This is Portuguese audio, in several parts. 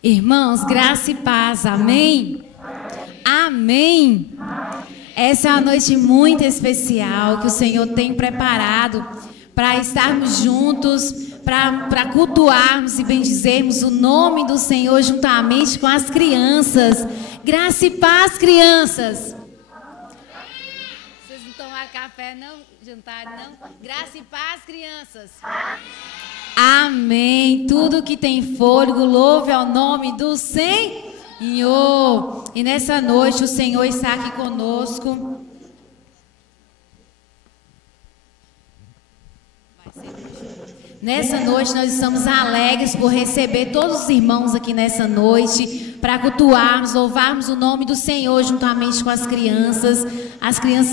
Irmãos, graça e paz, amém? Amém! Essa é uma noite muito especial que o Senhor tem preparado para estarmos juntos, para cultuarmos e bendizermos o nome do Senhor juntamente com as crianças. Graça e paz, crianças! Vocês não tomaram café, não? Jantaram, não? Graça e paz, crianças! Amém. Tudo que tem fôlego, louve ao nome do Senhor. E nessa noite o Senhor está aqui conosco. Nessa noite nós estamos alegres por receber todos os irmãos aqui nessa noite, para cultuarmos, louvarmos o nome do Senhor juntamente com as crianças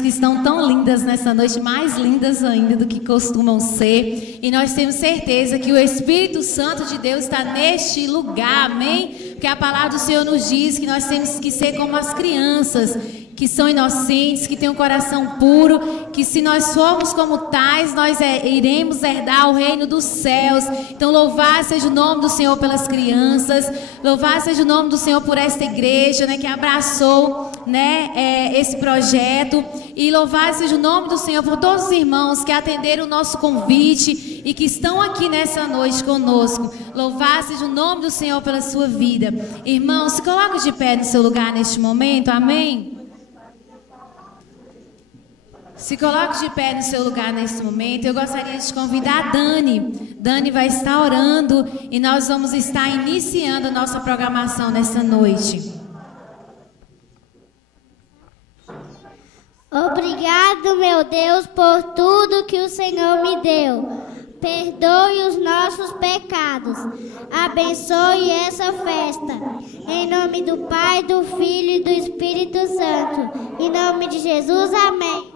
que estão tão lindas nessa noite, mais lindas ainda do que costumam ser. E nós temos certeza que o Espírito Santo de Deus está neste lugar, amém? Porque a palavra do Senhor nos diz que nós temos que ser como as crianças, que são inocentes, que têm um coração puro, que se nós formos como tais, nós iremos herdar o reino dos céus. Então louvado seja o nome do Senhor pelas crianças, louvado seja o nome do Senhor por esta igreja, né, que abraçou, né, esse projeto, e louvado seja o nome do Senhor por todos os irmãos que atenderam o nosso convite e que estão aqui nessa noite conosco. Louvado seja o nome do Senhor pela sua vida. Irmãos, se coloque de pé no seu lugar neste momento, amém? Se coloque de pé no seu lugar nesse momento. Eu gostaria de convidar a Dani. Dani vai estar orando e nós vamos estar iniciando a nossa programação nessa noite. Obrigado, meu Deus, por tudo que o Senhor me deu. Perdoe os nossos pecados. Abençoe essa festa. Em nome do Pai, do Filho e do Espírito Santo. Em nome de Jesus, amém.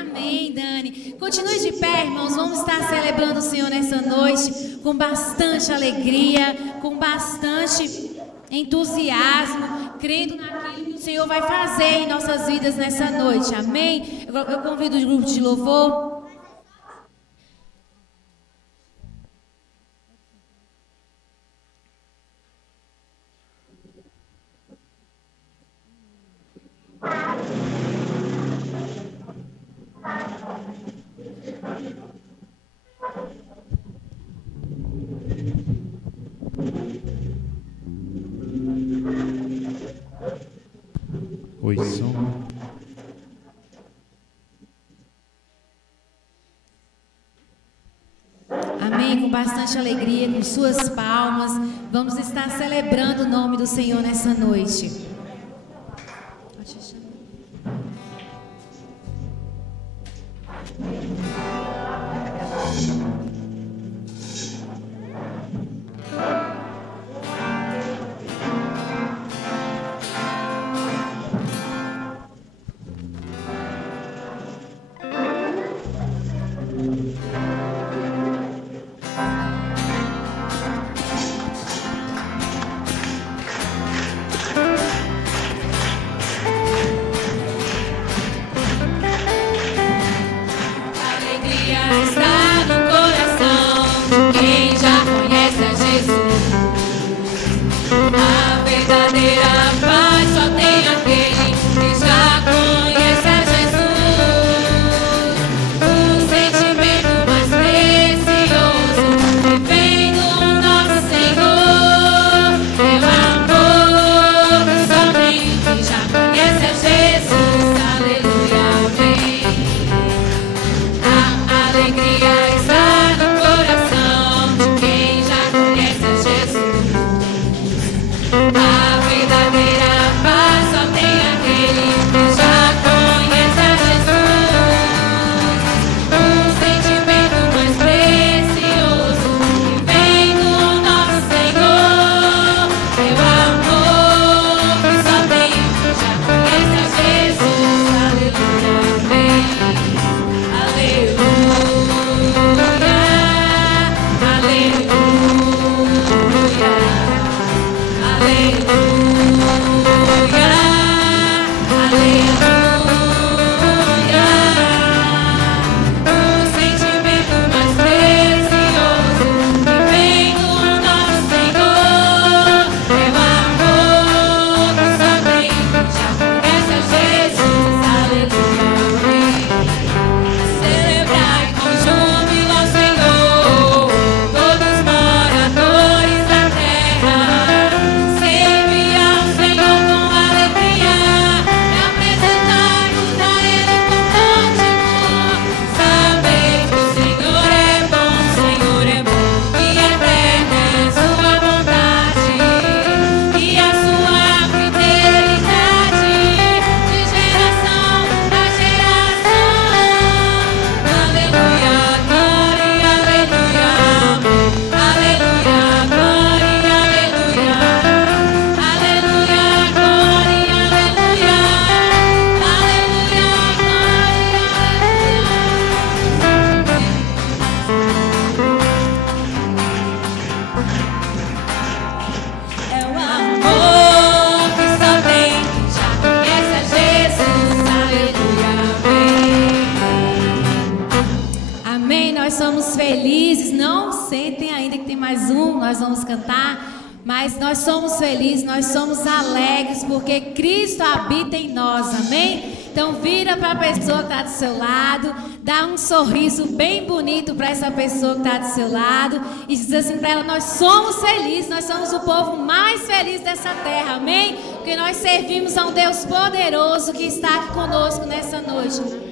Amém, Dani. Continue de pé, irmãos. Vamos estar celebrando o Senhor nessa noite com bastante alegria, com bastante entusiasmo, crendo naquilo que o Senhor vai fazer em nossas vidas nessa noite. Amém? Eu convido o grupo de louvor. Oi, som. Amém, com bastante alegria, com suas palmas, vamos estar celebrando o nome do Senhor nessa noite. somos felizes. Não sentem ainda que tem mais um, nós vamos cantar. Mas nós somos felizes, nós somos alegres, porque Cristo habita em nós, amém? Então vira para a pessoa que está do seu lado, dá um sorriso bem bonito para essa pessoa que está do seu lado e diz assim para ela: nós somos felizes, nós somos o povo mais feliz dessa terra, amém? Porque nós servimos a um Deus poderoso que está aqui conosco nessa noite.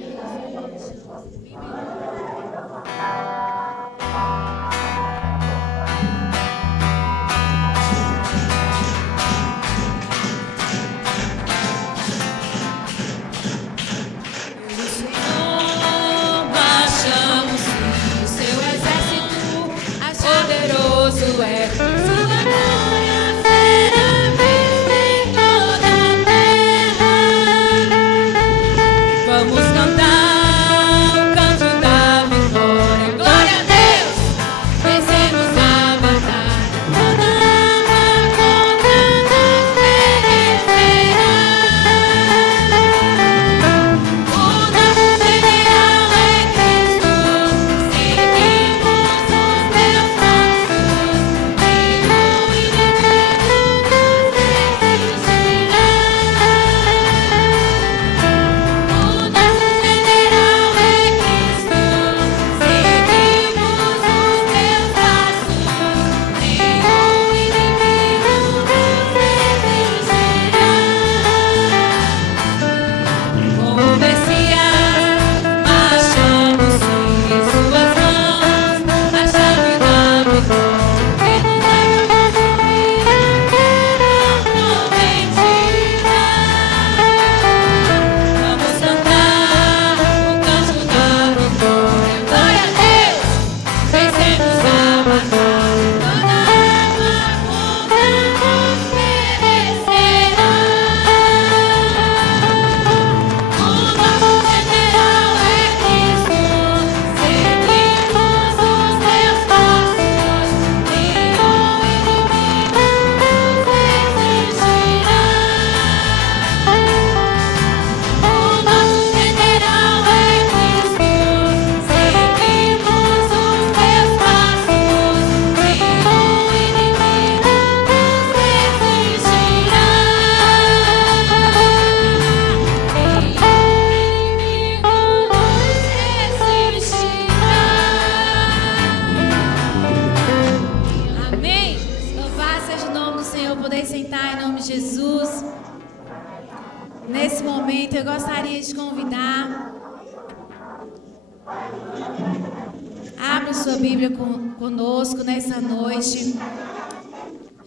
Abra sua Bíblia conosco nessa noite.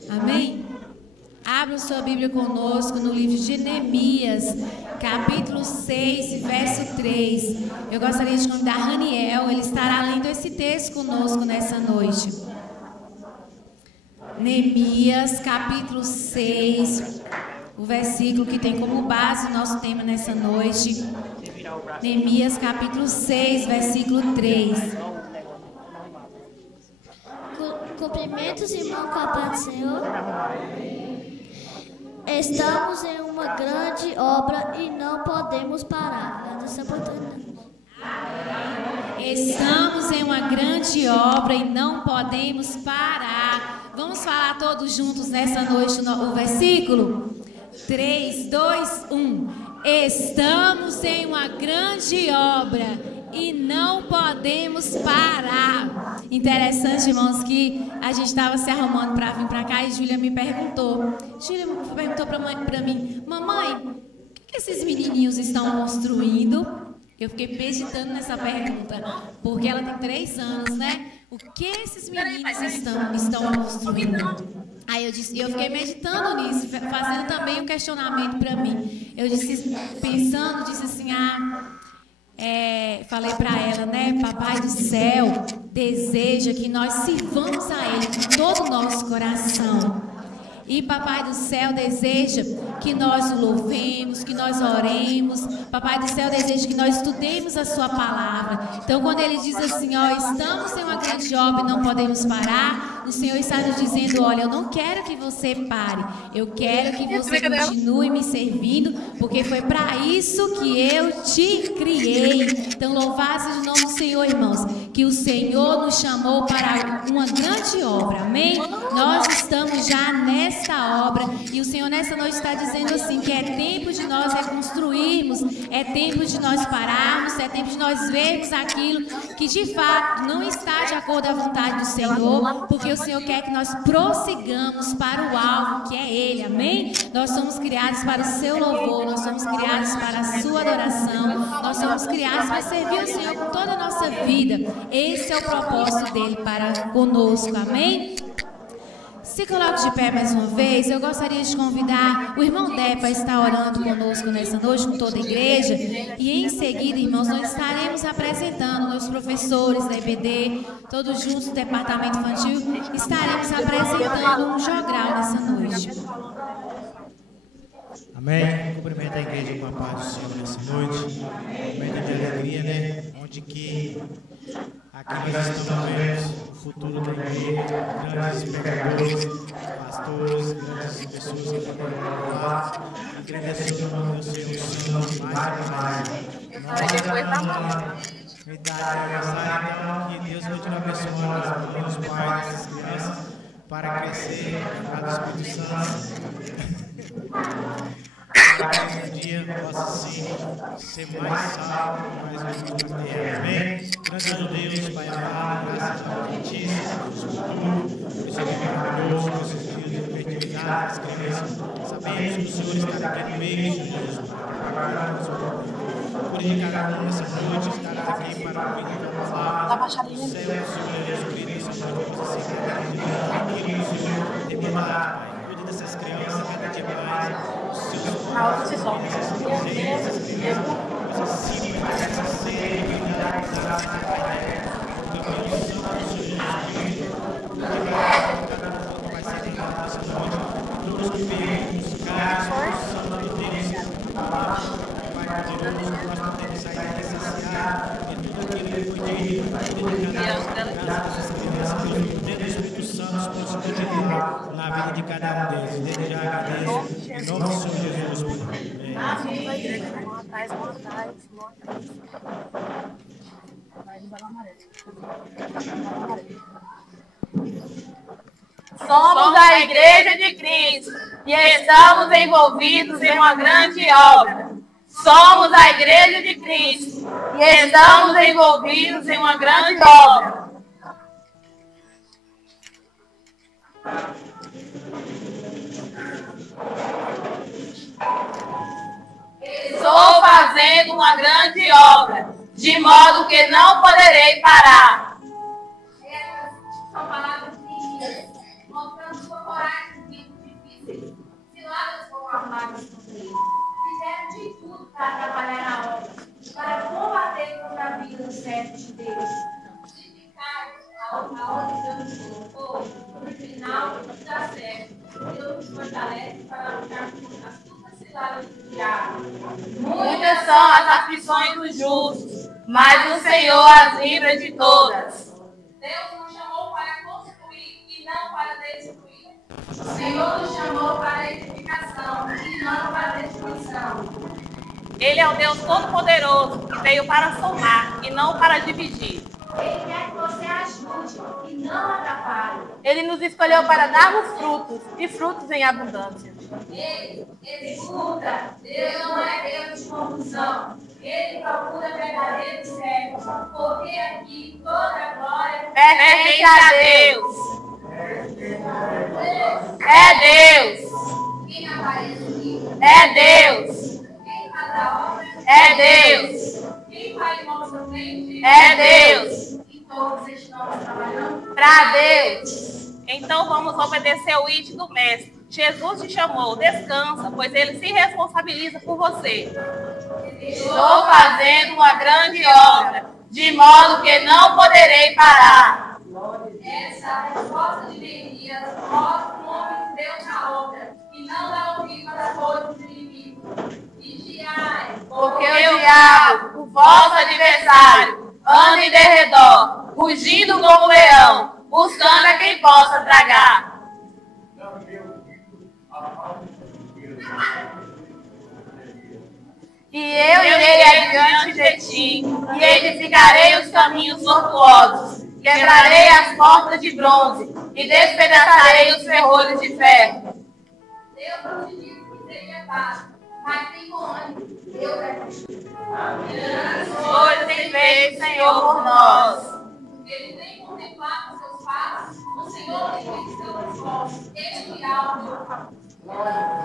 Amém? Abra sua Bíblia conosco no livro de Neemias, capítulo 6, verso 3. Eu gostaria de convidar Raniel, ele estará lendo esse texto conosco nessa noite. Neemias, capítulo 6, o versículo que tem como base o nosso tema nessa noite. Neemias, capítulo 6, versículo 3. Cumprimentos, irmão, com a paz do Senhor. Estamos em uma grande obra e não podemos parar. Estamos em uma grande obra e não podemos parar. Vamos falar todos juntos nessa noite o versículo? 3, 2, 1. Estamos em uma grande obra e não podemos parar. Interessante, irmãos, que a gente estava se arrumando para vir para cá e Júlia me perguntou. Júlia perguntou para mim: mamãe, o que esses menininhos estão construindo? Eu fiquei meditando nessa pergunta, porque ela tem 3 anos, né? O que esses meninos estão construindo? Aí eu fiquei meditando nisso, fazendo também um questionamento para mim. Eu disse assim, falei para ela, né? Papai do céu deseja que nós sirvamos a Ele com todo o nosso coração. E Papai do céu deseja que nós o louvemos, que nós oremos. Papai do céu deseja que nós estudemos a sua palavra. Então, quando ele diz assim, estamos em uma grande obra e não podemos parar, o Senhor está nos dizendo, olha, eu não quero que você pare, eu quero que você continue me servindo, porque foi para isso que eu te criei. Então, louvado seja o nome do Senhor, irmãos, que o Senhor nos chamou para uma grande obra, amém? Nós estamos já nesta obra e o Senhor nessa noite está dizendo assim, que é tempo de nós reconstruirmos, é tempo de nós pararmos, é tempo de nós vermos aquilo que de fato não está de acordo à vontade do Senhor, porque o Senhor quer que nós prossigamos para o alvo que é Ele, amém? Nós somos criados para o seu louvor, nós somos criados para a sua adoração, nós somos criados para servir o Senhor com toda a nossa vida. Esse é o propósito dele para conosco, amém? Se coloque de pé mais uma vez, eu gostaria de convidar o irmão Dé para estar orando conosco nessa noite, com toda a igreja. E em seguida, irmãos, nós estaremos apresentando nossos professores da EBD, todos juntos do departamento infantil, estaremos apresentando um jogral nessa noite. Amém. Cumprimento a igreja com a paz do Senhor nessa noite. Momento de alegria, né? Onde que aqui nós estamos vendo o futuro da igreja, grandes pregadores, pastores, grandes pessoas que podem louvar. Agradecer o nome do Senhor mais e mais. Nós estamos numa idade avançada, então que Deus continue abençoando os pais dessas crianças para crescer no Espírito Santo. Para que um dia possa ser mais salvo, mais útil na terra. Amém? Graças a Deus, Pai amado, graças a Deus, por esse dia maravilhoso, por esses dias de fertilidade das crianças. Sabemos que o Senhor está aqui no meio, Senhor Jesus, por de cada um nessa noite, estar aqui para ouvir a palavra. O céu, Senhor Jesus Cristo, Senhor, possa ser aquilo, Senhor, tem piedade, Pai. Cuide dessas crianças cada dia mais. Na outra sessão. Na vida de cada um deles. Desde já agradeço. Em nome do Senhor Jesus. Amém. Somos a Igreja de Cristo e estamos envolvidos em uma grande obra. Somos a Igreja de Cristo e estamos envolvidos em uma grande obra. Estou fazendo uma grande obra, de modo que não poderei parar. Essas são palavras lindas, mostrando sua coragem em tempos difíceis. Ciladas foram armadas por eles. Fizeram de tudo para atrapalhar a obra, para combater contra a vida dos servos de Deus. Justificados aonde Deus nos colocou, no final dá certo. Deus nos fortalece para lutar contra as tuas ciladas do diabo. Muitas são as aflições dos justos, mas o Senhor as livra de todas. Deus nos chamou para construir e não para destruir. O Senhor nos chamou para a edificação e não para a destruição. Ele é o Deus Todo-Poderoso que veio para somar e não para dividir. Ele quer que você ajude e não atrapalhe. Ele nos escolheu para darmos frutos e frutos em abundância. Ele escuta, Deus não é Deus de confusão. Ele procura verdadeiros servos, porque aqui toda a glória pertence a Deus. É Deus. Quem aparece aqui é Deus. Quem faz a obra é Deus. Quem faz mãos na frente é Deus. E todos estamos trabalhando para Deus. Então vamos obedecer o ID do Mestre. Jesus te chamou, descansa, pois ele se responsabiliza por você. Estou fazendo uma grande obra, de modo que não poderei parar. Essa resposta de Neemias mostra o nome de Deus na obra e não dá ouvido às coisas do inimigo. Vigiai, porque o diabo, o vosso adversário, anda em derredor, rugindo como leão, buscando nada quem possa tragar. E eu irei adiante de ti, e edificarei os caminhos tortuosos, quebrarei as portas de bronze, e despedaçarei os ferrolhos de ferro. Deus não te disse que seria fácil, mas tem bom ânimo. Deus é contigo. Hoje tem feito, Senhor, por nós. Ele tem contemplado os seus passos, o Senhor tem feito seu esforço, ele virá o teu favor.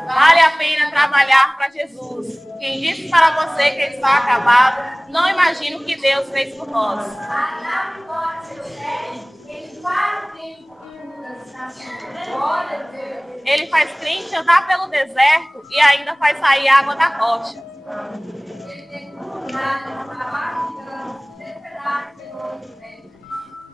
Vale a pena trabalhar para Jesus. Quem disse para você que está acabado, não imagine o que Deus fez por nós. Abre agora seus pés, ele faz o tempo que muda as estações. Glória a Deus. Ele faz crente andar pelo deserto e ainda faz sair água da rocha. Ele tem cuidado para baixo desse pedaço de novo.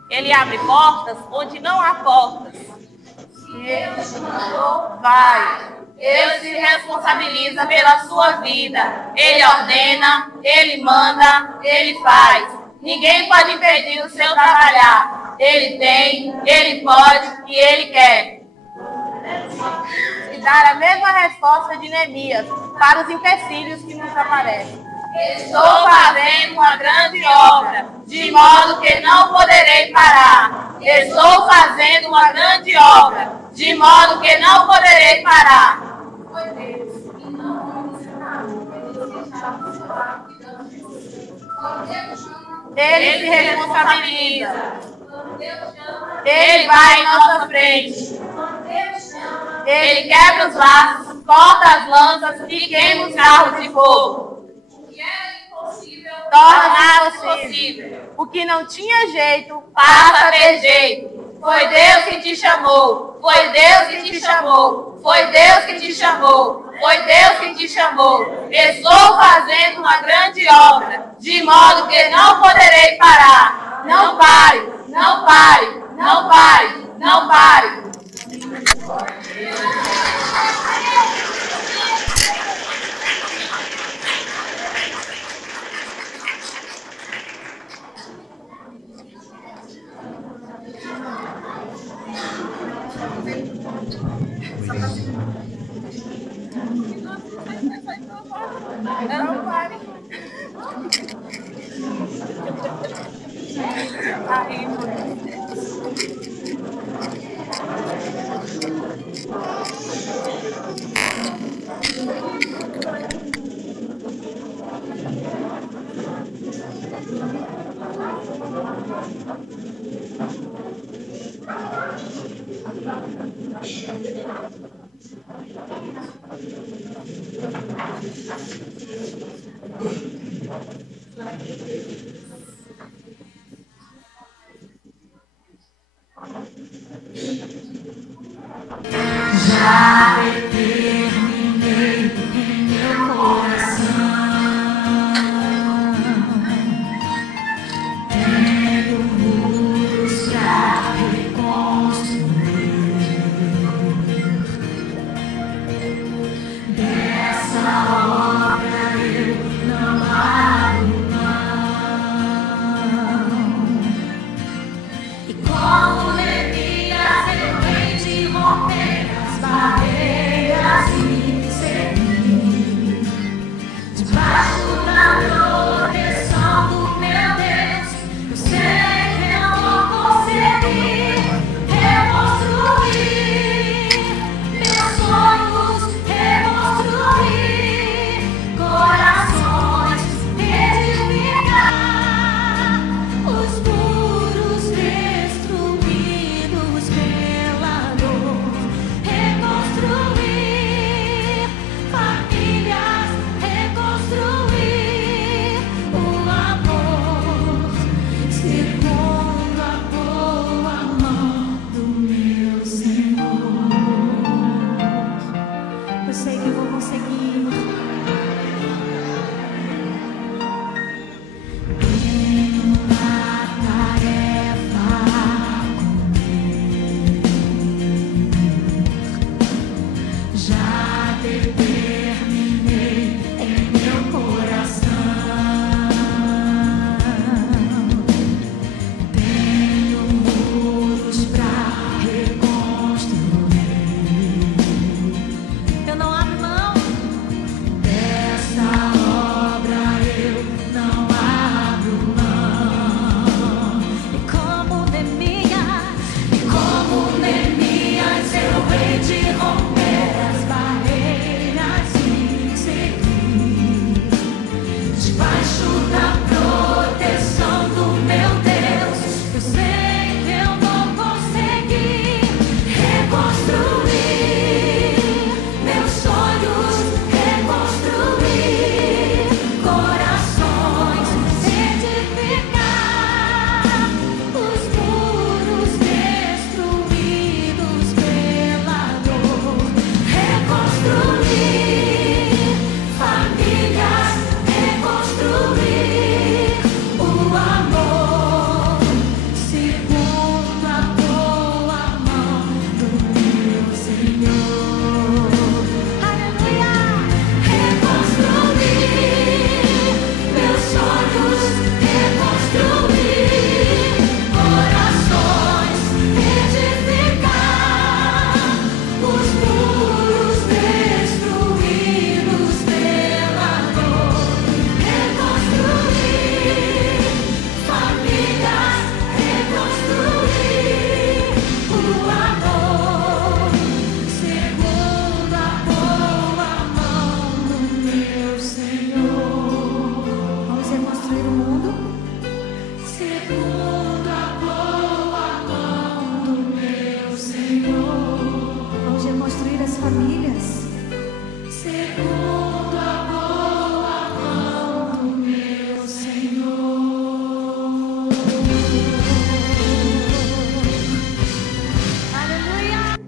Ele abre portas onde não há portas. Se Deus te mandou, Vai. Ele se responsabiliza pela sua vida. Ele ordena, ele manda, ele faz. Ninguém pode impedir o seu trabalhar. Ele tem, ele pode e ele quer. E dar a mesma resposta de Neemias para os empecilhos que nos aparecem. Estou fazendo uma grande obra, de modo que não poderei parar. Estou fazendo uma grande obra, de modo que não poderei parar. foi Deus, e não homens que está do seu lado cuidando de você. Quando Deus chama, Ele se responsabiliza. quando Deus chama, Ele vai em nossa frente. quando Deus chama, Ele quebra os laços, corta as lanças e queima os carros de fogo. o que era impossível, Torna-se possível. O que não tinha jeito, passa a ter jeito. Foi Deus que te chamou. Foi Deus que te chamou. Foi Deus que te chamou. Foi Deus que te chamou. Estou fazendo uma grande obra, de modo que não poderei parar. Não pare, não pare, não pare, não pare. Não pare. Já determinei em meu coração, tenho muros pra reconstruir. Dessa obra eu não abro mão. E como Neemias eu hei de romper as barreiras. famílias. Segundo a boa mão do meu Senhor. Aleluia.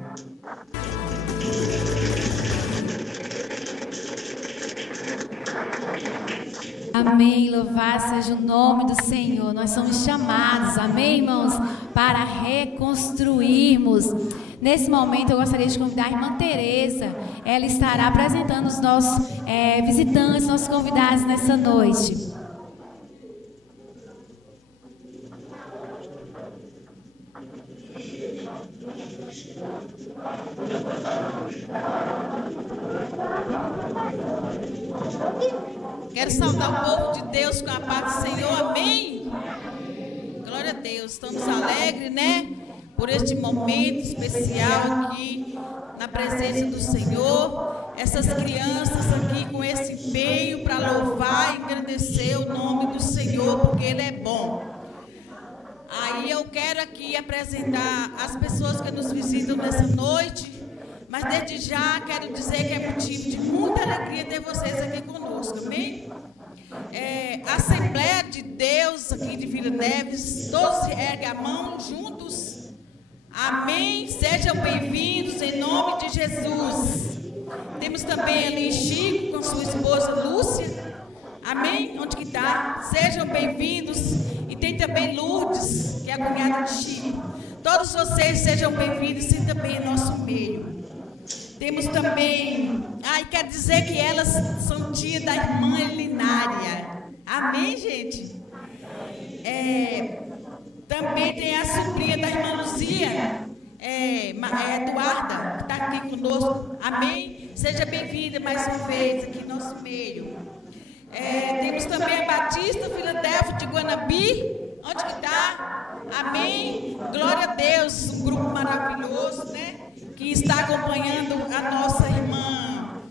Amém, louvado seja o nome do Senhor. Nós somos chamados, amém, irmãos, para reconstruirmos. Nesse momento eu gostaria de convidar a irmã Tereza. Ela estará apresentando os nossos visitantes, nossos convidados nessa noite. Quero saudar o povo de Deus com a paz do Senhor, amém? Glória a Deus, estamos alegres, né? Por este momento especial aqui, na presença do Senhor. Essas crianças aqui com esse empenho para louvar e engrandecer o nome do Senhor, porque Ele é bom. Aí eu quero aqui apresentar as pessoas que nos visitam nessa noite. Mas desde já quero dizer que é motivo de muita alegria ter vocês aqui conosco, amém? A Assembleia de Deus aqui de Vila Neves, todos erguem a mão juntos, amém? Sejam bem-vindos em nome de Jesus. Temos também ali Chico com sua esposa Lúcia, amém? Onde que está? Sejam bem-vindos. E tem também Lourdes, que é a cunhada de Chico. Todos vocês sejam bem-vindos e também em nosso meio. Temos também, quer dizer que elas são tias da irmã Elinária. Amém, gente? Também tem a sobrinha da irmã Luzia, Eduarda, que está aqui conosco. Amém? Seja bem-vinda mais uma vez aqui no nosso meio. Temos também a Batista Filadélfia de Guanabi. Onde que está? Amém? Glória a Deus, um grupo maravilhoso, né? Que está acompanhando a nossa irmã,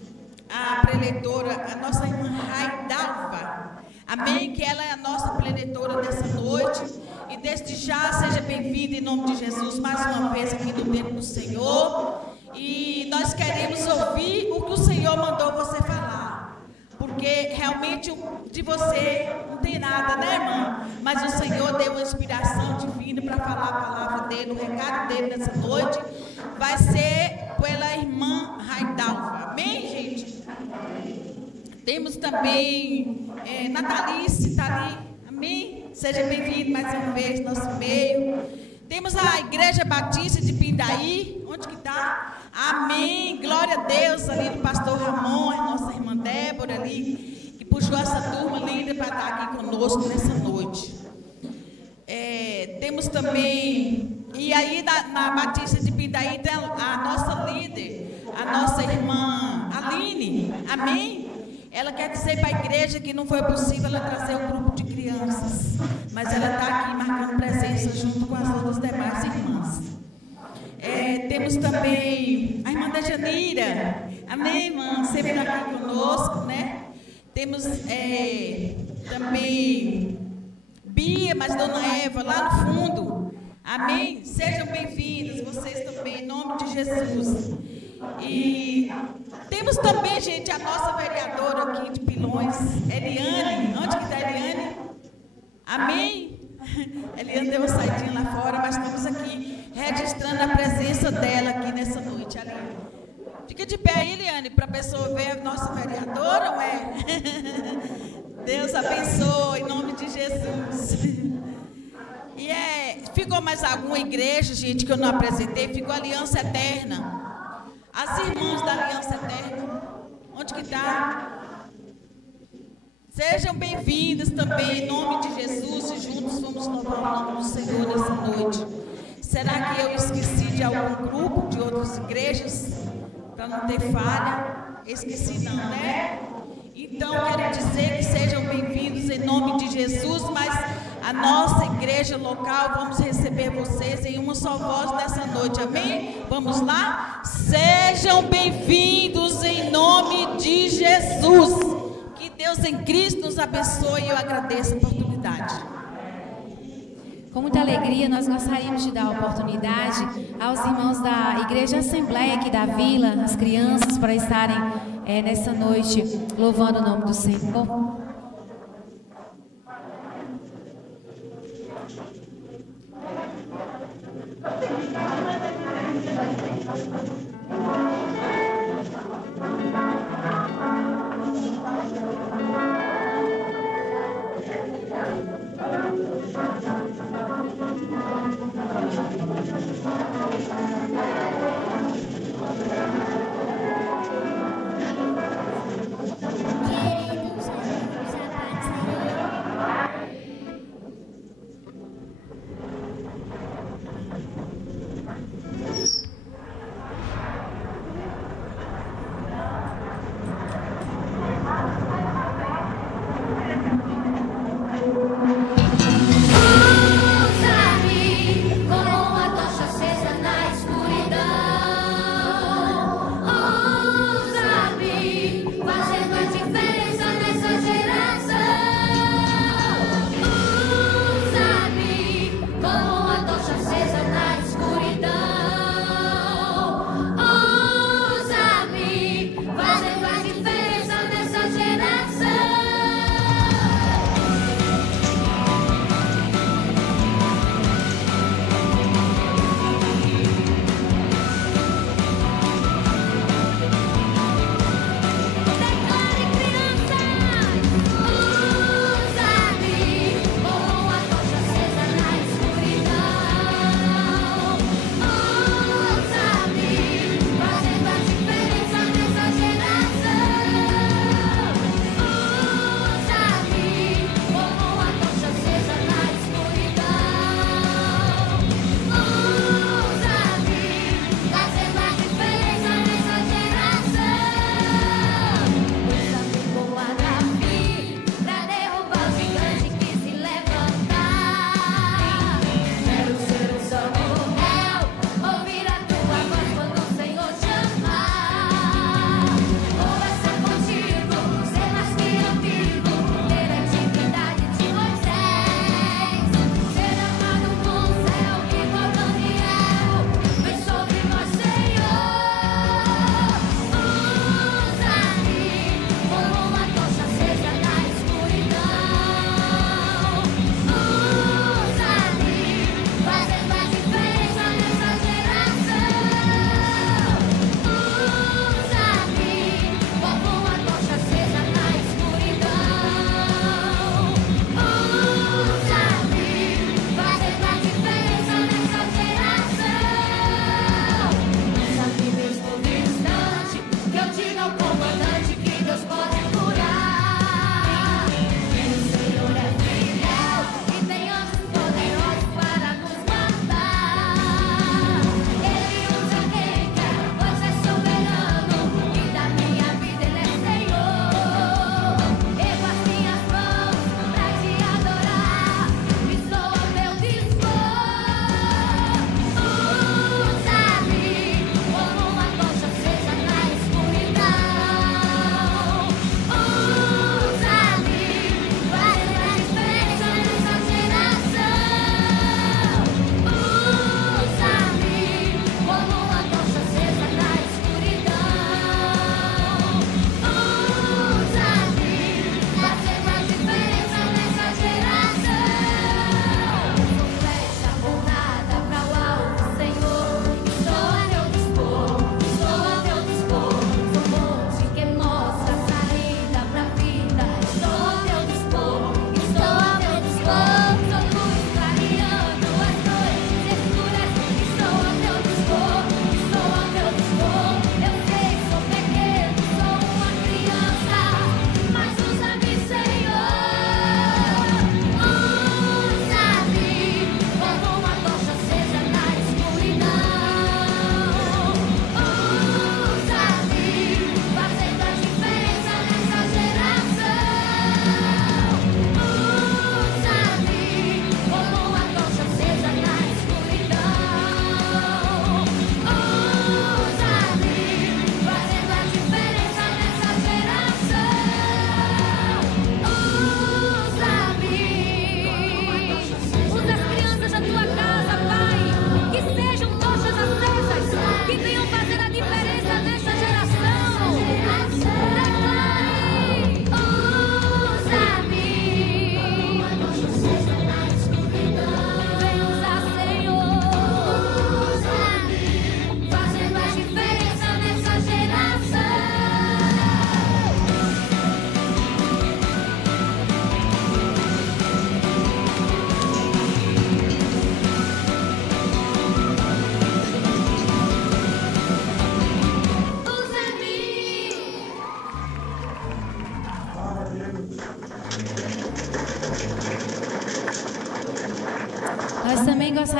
a preletora, a nossa irmã Raidalva. Amém? Que ela é a nossa preletora dessa noite. E desde já, seja bem-vinda em nome de Jesus, mais uma vez aqui no templo do Senhor. E nós queremos ouvir o que o Senhor mandou você falar. Porque realmente de você não tem nada, né, irmã? Mas o Senhor deu uma inspiração divina para falar a palavra dele, o recado dele nessa noite. Vai ser pela irmã Raidalva. Amém, gente? Temos também Natalice, está ali. Amém? Seja bem-vindo mais uma vez no nosso meio. Temos a Igreja Batista de Pindaí. Onde que está? Amém. Glória a Deus. Ali do pastor Ramon, a nossa irmã Débora ali, que puxou essa turma linda para estar aqui conosco nessa noite. Temos também, e aí na Batista de Pindaí tem a nossa líder, a nossa irmã Aline, amém? Ela quer dizer para a igreja que não foi possível ela trazer um grupo de crianças, mas ela está aqui marcando presença junto com as outras demais irmãs. Temos também a irmã Dejanira, amém, irmã? Sempre aqui conosco, né? Temos também Bia, mas Dona Eva, lá no fundo. Amém? Sejam bem-vindos, vocês também, em nome de Jesus. E temos também, gente, a nossa vereadora aqui de Pilões, Eliane. Onde que está a Eliane? Amém? Eliane deu uma saidinha lá fora, mas estamos aqui registrando a presença dela aqui nessa noite. Ali. Fica de pé aí, Eliane, para a pessoa ver a nossa vereadora, não é? Deus abençoe, em nome de Jesus. E ficou mais alguma igreja, gente, que eu não apresentei? Ficou a Aliança Eterna. As irmãs da Aliança Eterna. Onde que está? Sejam bem-vindas também, em nome de Jesus, e juntos vamos louvar o nome do Senhor nessa noite. Será que eu esqueci de algum grupo, de outras igrejas? Para não ter falha? Esqueci não, né? Então, quero dizer que sejam bem-vindos em nome de Jesus, mas a nossa igreja local, vamos receber vocês em uma só voz nessa noite, amém? Vamos lá? Sejam bem-vindos em nome de Jesus. Que Deus em Cristo nos abençoe e eu agradeço a oportunidade. Com muita alegria, nós gostaríamos de dar a oportunidade aos irmãos da Igreja Assembleia aqui da Vila, as crianças, para estarem nessa noite louvando o nome do Senhor. Querido Senhor,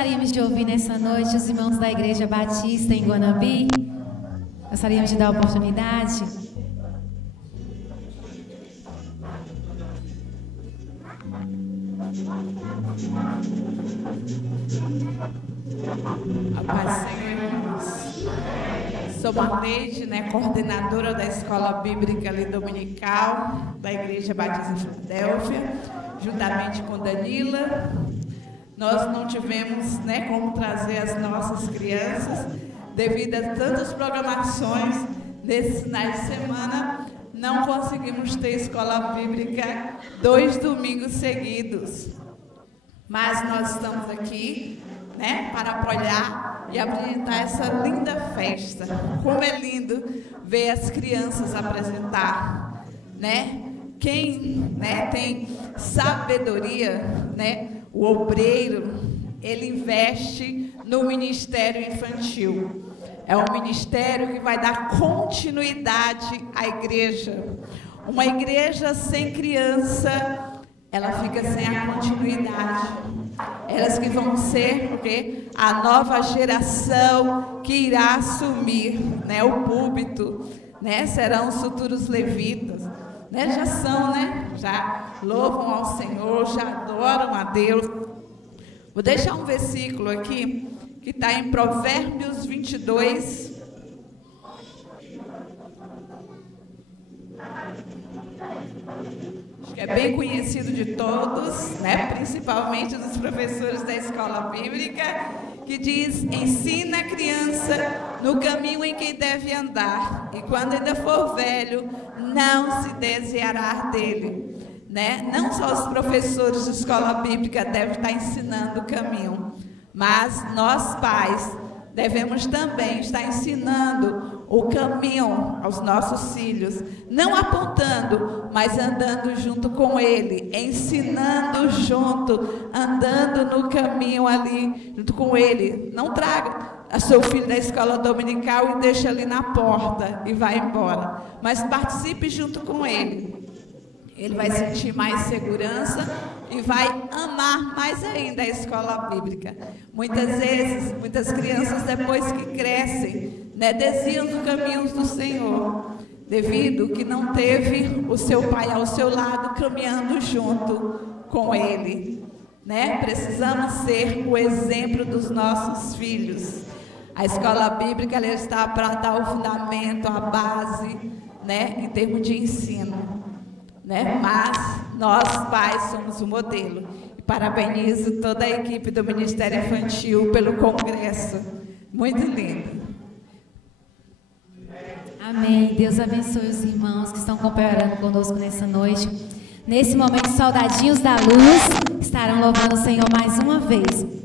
gostaríamos de ouvir nessa noite os irmãos da Igreja Batista em Guanabi. Gostaríamos de dar a oportunidade. A paz do Senhor, irmãos. Sou Marleide, coordenadora da Escola Bíblica ali Dominical da Igreja Batista de Filadélfia, juntamente com Danila. Nós não tivemos como trazer as nossas crianças, devido a tantas programações nesses finais de semana, não conseguimos ter escola bíblica 2 domingos seguidos. Mas nós estamos aqui, para apoiar e apresentar essa linda festa. Como é lindo ver as crianças apresentar, Quem, tem sabedoria, o obreiro, ele investe no ministério infantil. É um ministério que vai dar continuidade à igreja. Uma igreja sem criança, ela fica sem a continuidade. Elas que vão ser, porque a nova geração que irá assumir, o púlpito, serão os futuros levitas, já são, já louvam ao Senhor, já adoram a Deus. Vou deixar um versículo aqui que está em Provérbios 22. Acho que é bem conhecido de todos, principalmente dos professores da escola bíblica, que diz: ensina a criança no caminho em que deve andar, e quando ainda for velho, não se desviará dele. Não só os professores de escola bíblica devem estar ensinando o caminho, mas nós pais devemos também estar ensinando o caminho aos nossos filhos, não apontando, mas andando junto com ele, ensinando junto, andando no caminho ali junto com ele. Não traga a seu filho da escola dominical e deixa ali na porta e vai embora, mas participe junto com ele. Ele vai sentir mais segurança e vai amar mais ainda a escola bíblica. Muitas vezes, muitas crianças, depois que crescem, desviam dos caminhos do Senhor, devido que não teve o seu pai ao seu lado, caminhando junto com ele. Precisamos ser o exemplo dos nossos filhos. A escola bíblica ela está para dar o fundamento, a base, em termos de ensino. Mas nós, pais, somos o modelo. E parabenizo toda a equipe do Ministério Infantil pelo congresso. Muito lindo. Amém. Deus abençoe os irmãos que estão cooperando conosco nessa noite. Nesse momento, os soldadinhos da luz estarão louvando o Senhor mais uma vez.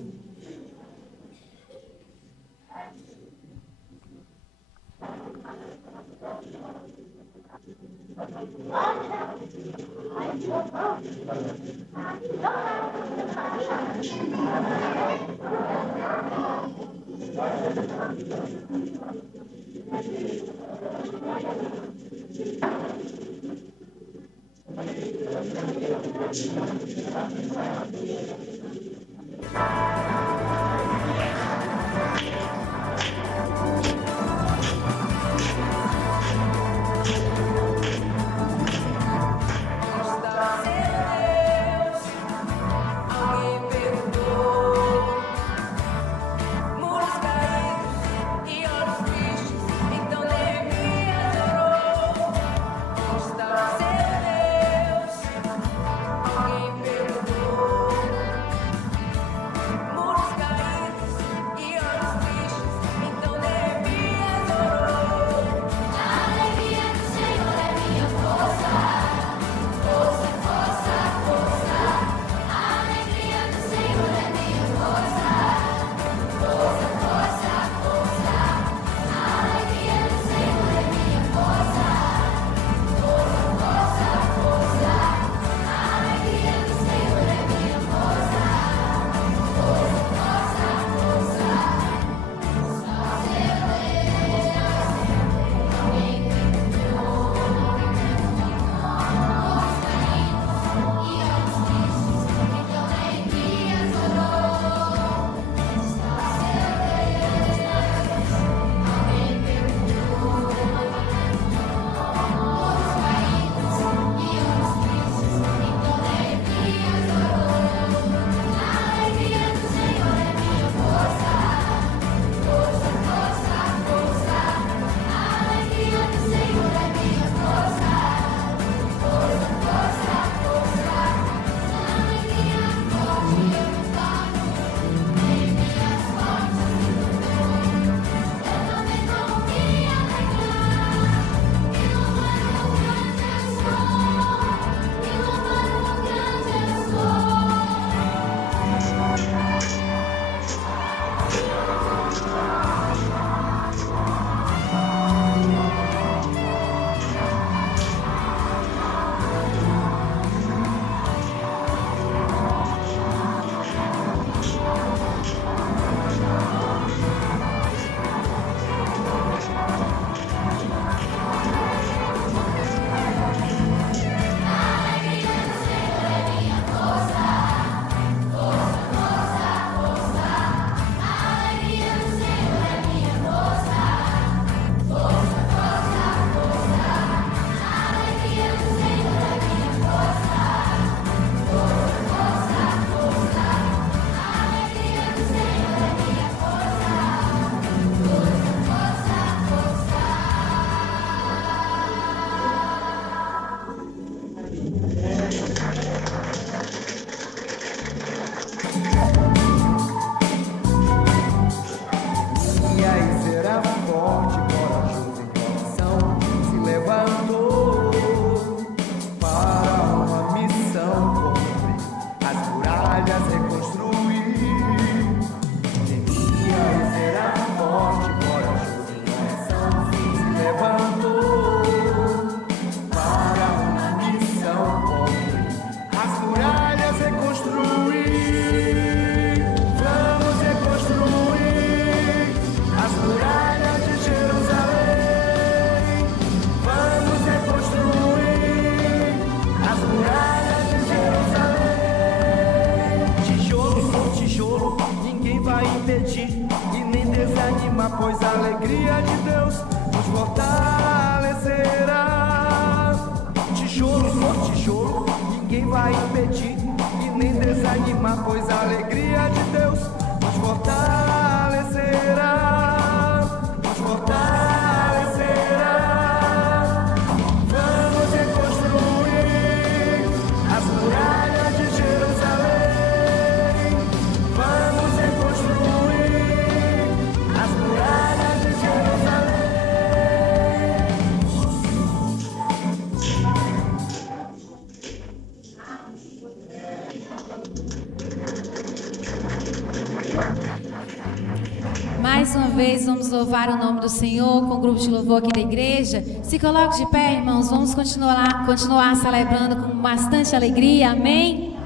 a alegria de Deus nos fortalecerá. Tijolos por tijolo, ninguém vai impedir e nem desanimar, pois a alegria de Deus nos fortalecerá, nos fortalecerá. Vamos reconstruir as muralhas de Jerusalém. Vamos reconstruir as muralhas de Jerusalém. Mais uma vez, vamos louvar o nome do Senhor com o grupo de louvor aqui da igreja. Se coloque de pé, irmãos. Vamos continuar celebrando com bastante alegria. Amém?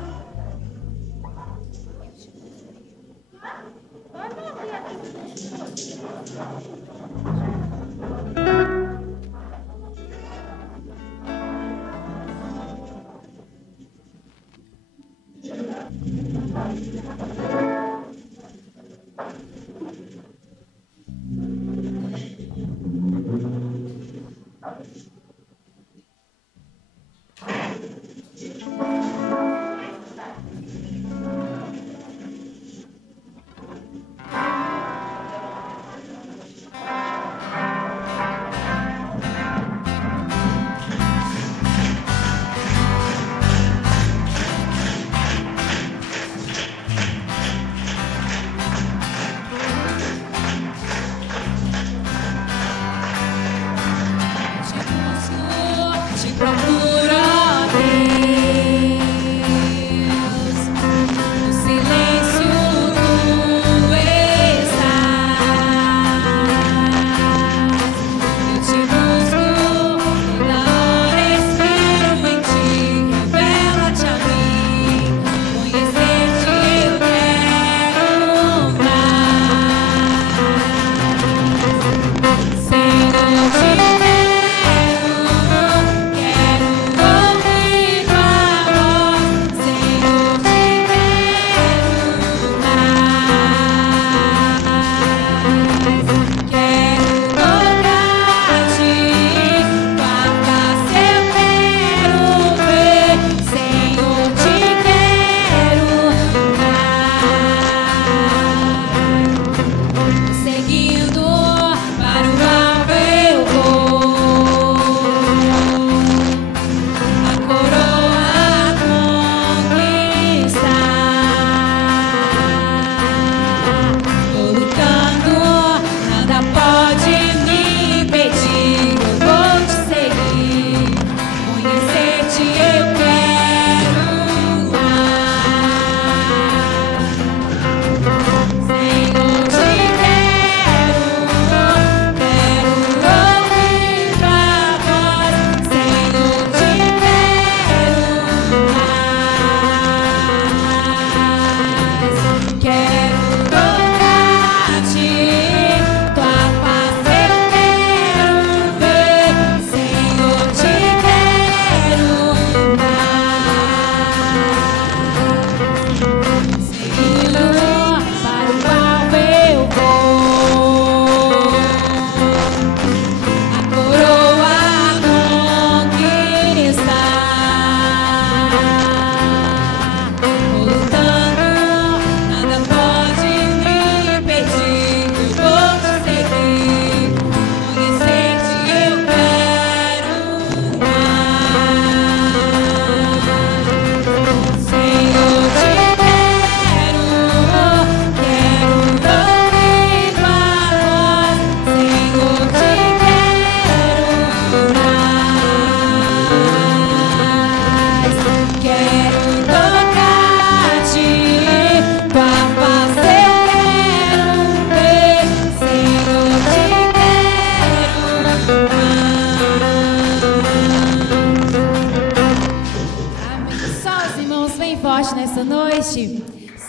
nessa noite.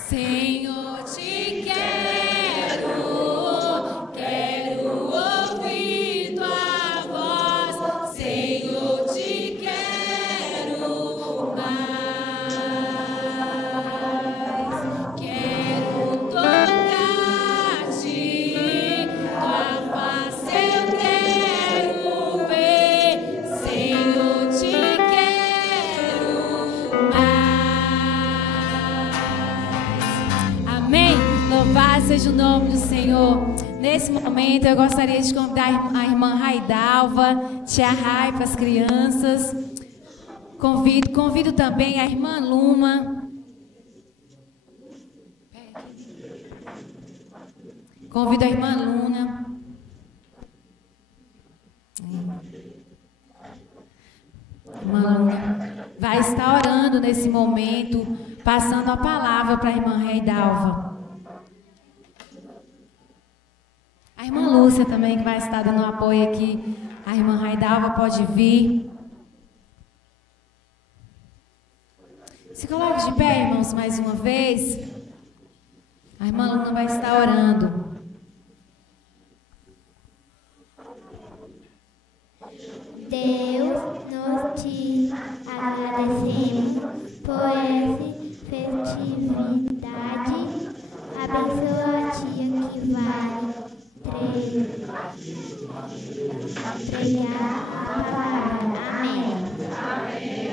Senhor, te quero, quero ouvir tua voz. Senhor, te quero mais. Quero tocar-te, tua no nome do Senhor. Nesse momento eu gostaria de convidar a irmã Raidalva, tia Rai para as crianças. Convido também a irmã Luma. Convido a irmã Luna. Irmã Luna vai estar orando nesse momento, passando a palavra para a irmã Raidalva. A irmã Lúcia também, que vai estar dando apoio aqui. A irmã Raidalva pode vir. Se coloque de pé, irmãos, mais uma vez. A irmã Luna vai estar orando. Deus, nós te agradecemos por essa festividade. Abençoa a tia que vai entregar a palavra. Amém. Amém.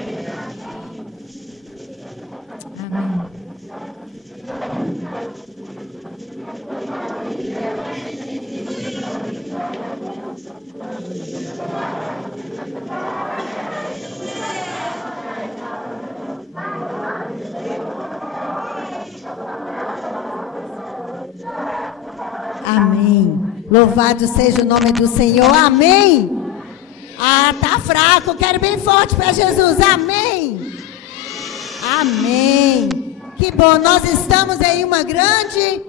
Amém. Louvado seja o nome do Senhor. Amém. Ah, tá fraco. Quero bem forte para Jesus. Amém. Amém. Que bom. Nós estamos em uma grande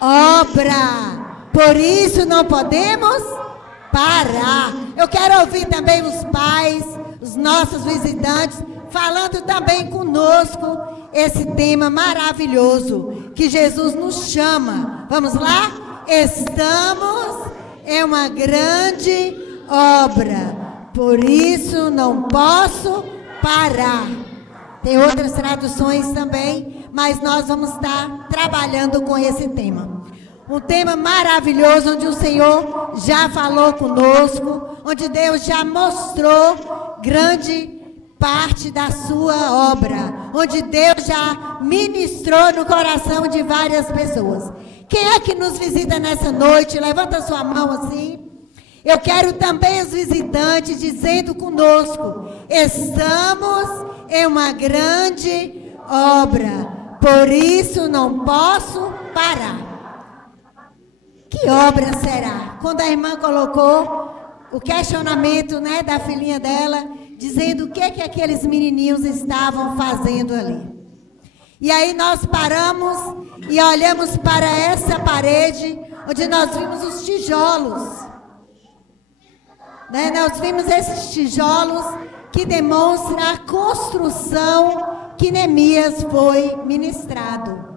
obra. Por isso não podemos parar. Eu quero ouvir também os pais, os nossos visitantes, falando também conosco esse tema maravilhoso que Jesus nos chama. Vamos lá? Estamos em uma grande obra, por isso não posso parar. Tem outras traduções também, mas nós vamos estar trabalhando com esse tema. Um tema maravilhoso, onde o Senhor já falou conosco, onde Deus já mostrou grande parte da sua obra, onde Deus já ministrou no coração de várias pessoas. Quem é que nos visita nessa noite? Levanta sua mão assim. Eu quero também os visitantes dizendo conosco: estamos em uma grande obra, por isso não posso parar. Que obra será? Quando a irmã colocou o questionamento, né, da filhinha dela, dizendo o que aqueles menininhos estavam fazendo ali. E aí nós paramos e olhamos para essa parede, onde nós vimos os tijolos. Né? Nós vimos esses tijolos que demonstram a construção que Neemias foi ministrado.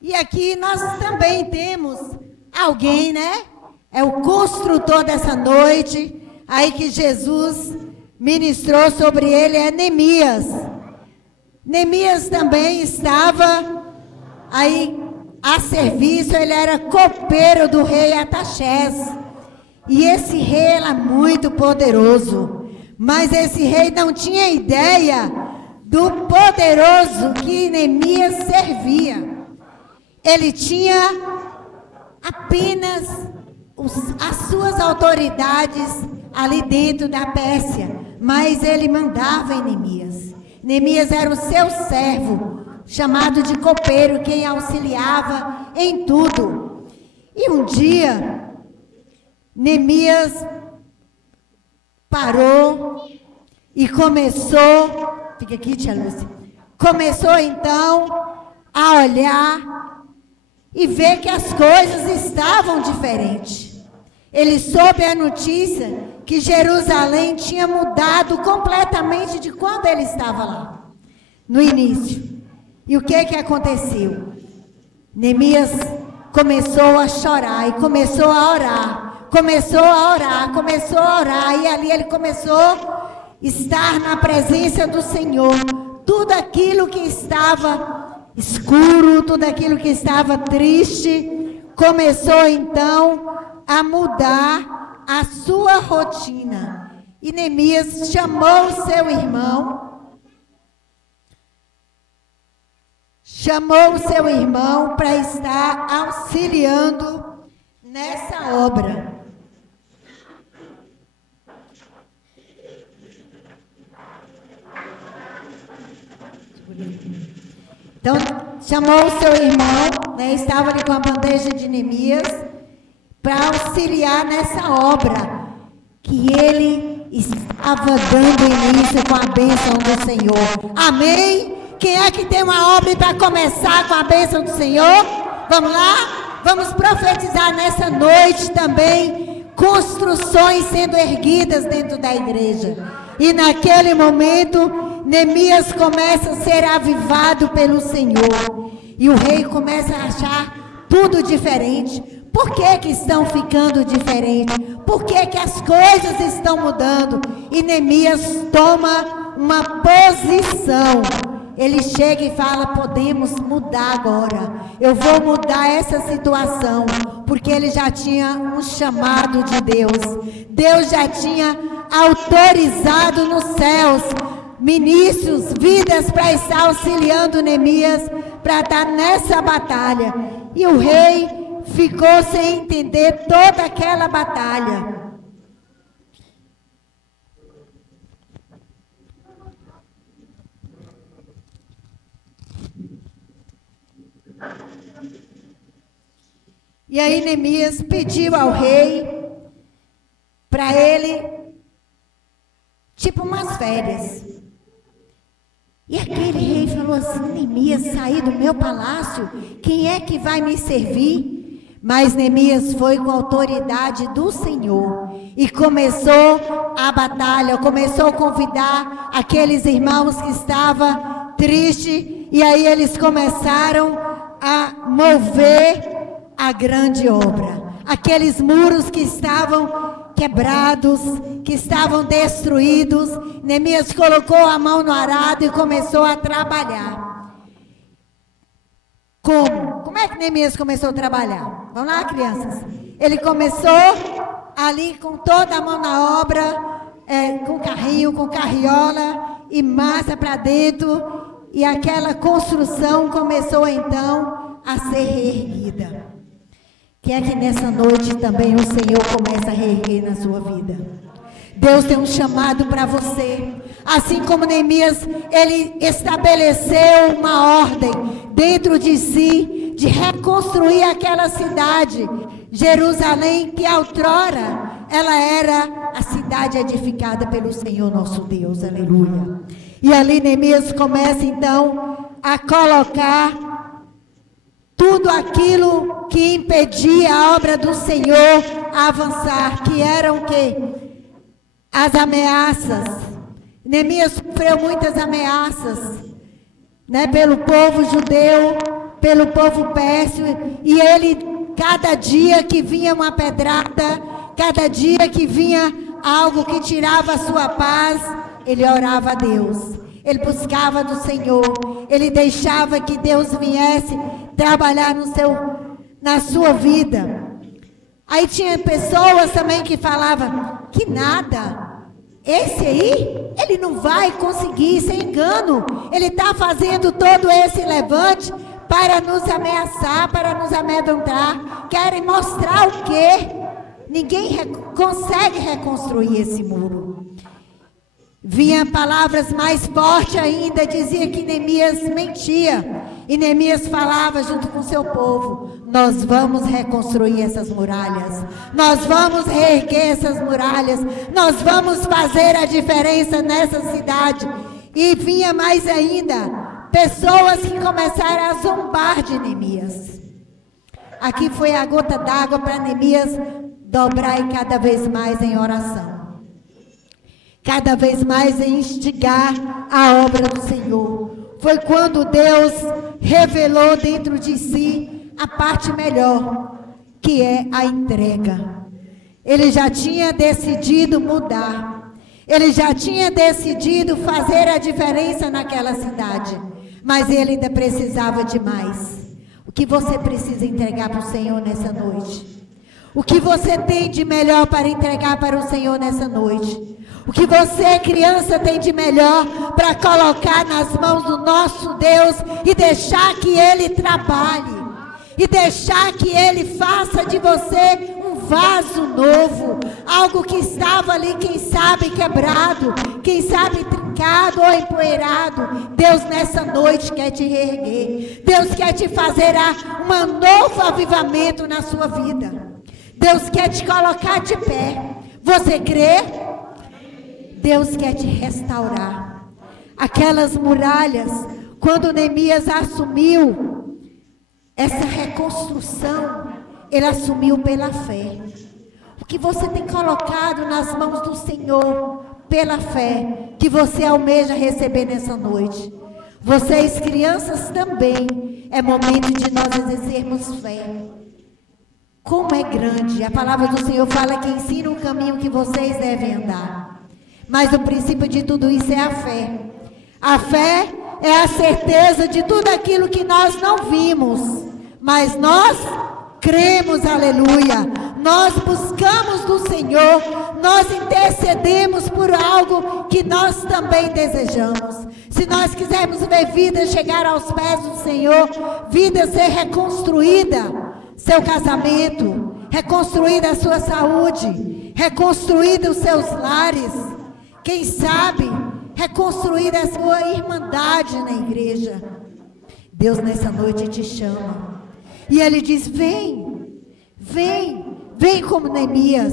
E aqui nós também temos alguém, né? É o construtor dessa noite, aí que Jesus ministrou sobre ele, é Neemias. Neemias também estava aí a serviço, ele era copeiro do rei Artaxerxes. E esse rei era muito poderoso, mas esse rei não tinha ideia do poderoso que Neemias servia. Ele tinha apenas as suas autoridades ali dentro da Pérsia, mas ele mandava em Neemias. Neemias era o seu servo, chamado de copeiro, quem auxiliava em tudo. E um dia, Neemias parou e começou, fica aqui, tia Lúcia, começou então a olhar e ver que as coisas estavam diferentes. Ele soube a notícia que Jerusalém tinha mudado completamente de quando ele estava lá, no início. E o que aconteceu? Neemias começou a chorar e começou a orar. Começou a orar. E ali ele começou a estar na presença do Senhor. Tudo aquilo que estava escuro, tudo aquilo que estava triste, começou então a mudar a sua rotina. E Neemias chamou o seu irmão. Chamou o seu irmão para estar auxiliando nessa obra. Então, chamou o seu irmão, né, estava ali com a bandeja de Neemias, para auxiliar nessa obra que ele estava dando início com a bênção do Senhor. Amém? Quem é que tem uma obra para começar com a bênção do Senhor? Vamos lá? Vamos profetizar nessa noite também construções sendo erguidas dentro da igreja. E naquele momento, Neemias começa a ser avivado pelo Senhor. E o rei começa a achar tudo diferente. Por que que estão ficando diferentes? Por que que as coisas estão mudando? E Neemias toma uma posição. Ele chega e fala: podemos mudar agora. Eu vou mudar essa situação. Porque ele já tinha um chamado de Deus. Deus já tinha autorizado nos céus ministros, vidas para estar auxiliando Neemias para estar nessa batalha. E o rei ficou sem entender toda aquela batalha. E aí Neemias pediu ao rei para ele, tipo umas férias. E aquele rei falou assim: Neemias, sair do meu palácio, quem é que vai me servir? Mas Neemias foi com a autoridade do Senhor e começou a batalha, começou a convidar aqueles irmãos que estavam tristes, e aí eles começaram a mover a grande obra. Aqueles muros que estavam quebrados, que estavam destruídos, Neemias colocou a mão no arado e começou a trabalhar. Como? Como é que Neemias começou a trabalhar? Vamos lá, crianças? Ele começou ali com toda a mão na obra, com carrinho, com carriola e massa para dentro, e aquela construção começou então a ser reerguida. Quer que nessa noite também o Senhor comece a reerguer na sua vida? Deus tem um chamado para você. Assim como Neemias, ele estabeleceu uma ordem dentro de si, de reconstruir aquela cidade, Jerusalém, que outrora ela era a cidade edificada pelo Senhor nosso Deus, aleluia. E ali Neemias começa então a colocar tudo aquilo que impedia a obra do Senhor a avançar, que eram o quê? As ameaças. Neemias sofreu muitas ameaças, né, pelo povo judeu, pelo povo pérsio, e ele, cada dia que vinha uma pedrada, cada dia que vinha algo que tirava a sua paz, ele orava a Deus, ele buscava do Senhor, ele deixava que Deus viesse trabalhar na sua vida. Aí tinha pessoas também que falavam: que nada, esse aí, ele não vai conseguir, isso é engano, ele está fazendo todo esse levante para nos ameaçar, para nos amedrontar. Querem mostrar o quê? Ninguém consegue reconstruir esse muro. Vinha palavras mais fortes ainda, dizia que Neemias mentia. E Neemias falava junto com o seu povo: nós vamos reconstruir essas muralhas, nós vamos reerguer essas muralhas, nós vamos fazer a diferença nessa cidade. E vinha mais ainda, pessoas que começaram a zombar de Neemias. Aqui foi a gota d'água para Neemias dobrar e cada vez mais em oração. Cada vez mais em instigar a obra do Senhor. Foi quando Deus revelou dentro de si a parte melhor, que é a entrega. Ele já tinha decidido mudar. Ele já tinha decidido fazer a diferença naquela cidade. Mas ele ainda precisava de mais. O que você precisa entregar para o Senhor nessa noite? O que você tem de melhor para entregar para o Senhor nessa noite? O que você, criança, tem de melhor para colocar nas mãos do nosso Deus e deixar que Ele trabalhe. E deixar que Ele faça de você um vaso novo. Algo que estava ali, quem sabe, quebrado. Quem sabe, trincado ou empoeirado. Deus nessa noite quer te reerguer. Deus quer te fazer um novo avivamento na sua vida. Deus quer te colocar de pé. Você crê? Deus quer te restaurar. Aquelas muralhas, quando Neemias assumiu essa reconstrução, ele assumiu pela fé. O que você tem colocado nas mãos do Senhor, pela fé, que você almeja receber nessa noite. Vocês, crianças, também, é momento de nós exercermos fé. Como é grande, a palavra do Senhor fala que ensina o caminho que vocês devem andar. Mas o princípio de tudo isso é a fé. A fé é a certeza de tudo aquilo que nós não vimos, mas nós cremos, aleluia. Nós buscamos do Senhor, nós intercedemos por algo que nós também desejamos. Se nós quisermos ver vida chegar aos pés do Senhor, vida ser reconstruída, seu casamento, reconstruída a sua saúde, reconstruída os seus lares, quem sabe, reconstruída a sua irmandade na igreja. Deus nessa noite te chama. E Ele diz, vem, vem, vem como Neemias.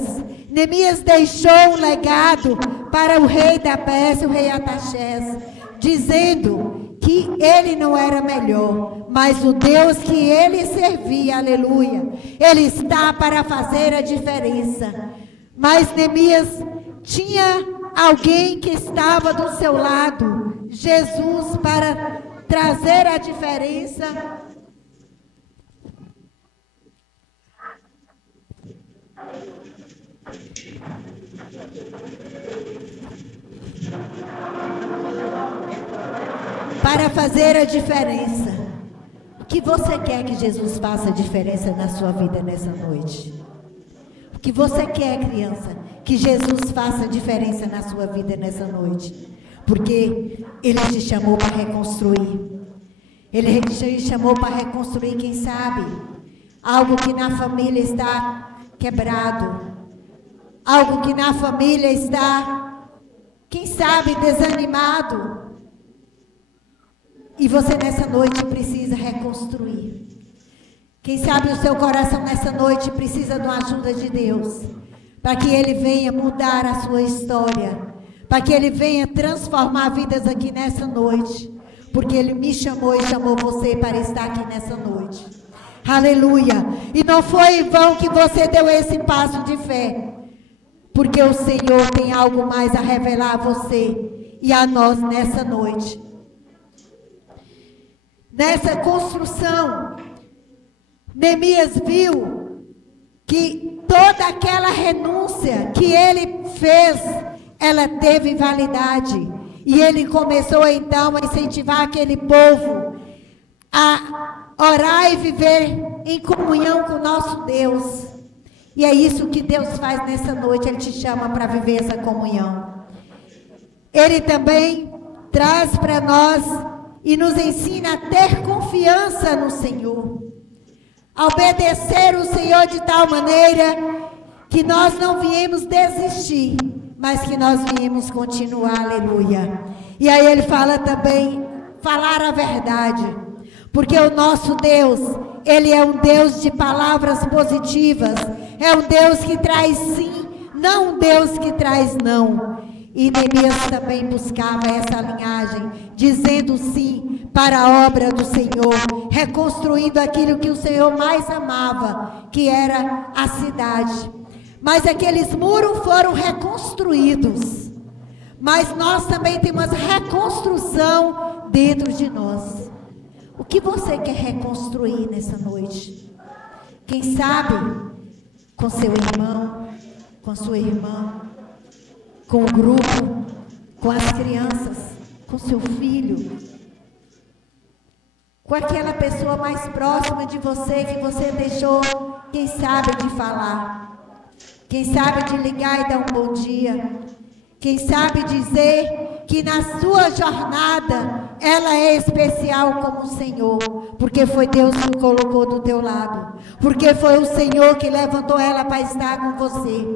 Neemias deixou um legado para o rei da Pérsia, o rei Artaxerxes, dizendo que ele não era melhor, mas o Deus que ele servia, aleluia, Ele está para fazer a diferença. Mas Neemias tinha alguém que estava do seu lado, Jesus, para trazer a diferença. Para fazer a diferença. O que você quer que Jesus faça a diferença na sua vida nessa noite? O que você quer, criança, que Jesus faça a diferença na sua vida nessa noite? Porque Ele te chamou para reconstruir. Ele te chamou para reconstruir, quem sabe, algo que na família está quebrado. Algo que na família está, quem sabe, desanimado. E você nessa noite precisa reconstruir. Quem sabe o seu coração nessa noite precisa de uma ajuda de Deus. Para que Ele venha mudar a sua história. Para que Ele venha transformar vidas aqui nessa noite. Porque Ele me chamou e chamou você para estar aqui nessa noite. Aleluia. E não foi em vão que você deu esse passo de fé. Porque o Senhor tem algo mais a revelar a você e a nós nessa noite. Nessa construção, Neemias viu que toda aquela renúncia que ele fez, ela teve validade. E ele começou então a incentivar aquele povo a orar e viver em comunhão com o nosso Deus. E é isso que Deus faz nessa noite, Ele te chama para viver essa comunhão. Ele também traz para nós e nos ensina a ter confiança no Senhor. A obedecer o Senhor de tal maneira que nós não viemos desistir, mas que nós viemos continuar, aleluia. E aí ele fala também, falar a verdade. Porque o nosso Deus, Ele é um Deus de palavras positivas. É um Deus que traz sim, não um Deus que traz não. E Neemias também buscava essa linhagem, dizendo sim para a obra do Senhor, reconstruindo aquilo que o Senhor mais amava, que era a cidade. Mas aqueles muros foram reconstruídos. Mas nós também temos reconstrução dentro de nós. O que você quer reconstruir nessa noite? Quem sabe com seu irmão, com sua irmã, com o grupo, com as crianças, com seu filho, com aquela pessoa mais próxima de você que você deixou, quem sabe, de falar, quem sabe de ligar e dar um bom dia, quem sabe dizer que na sua jornada ela é especial como o Senhor, porque foi Deus que colocou do teu lado, porque foi o Senhor que levantou ela para estar com você.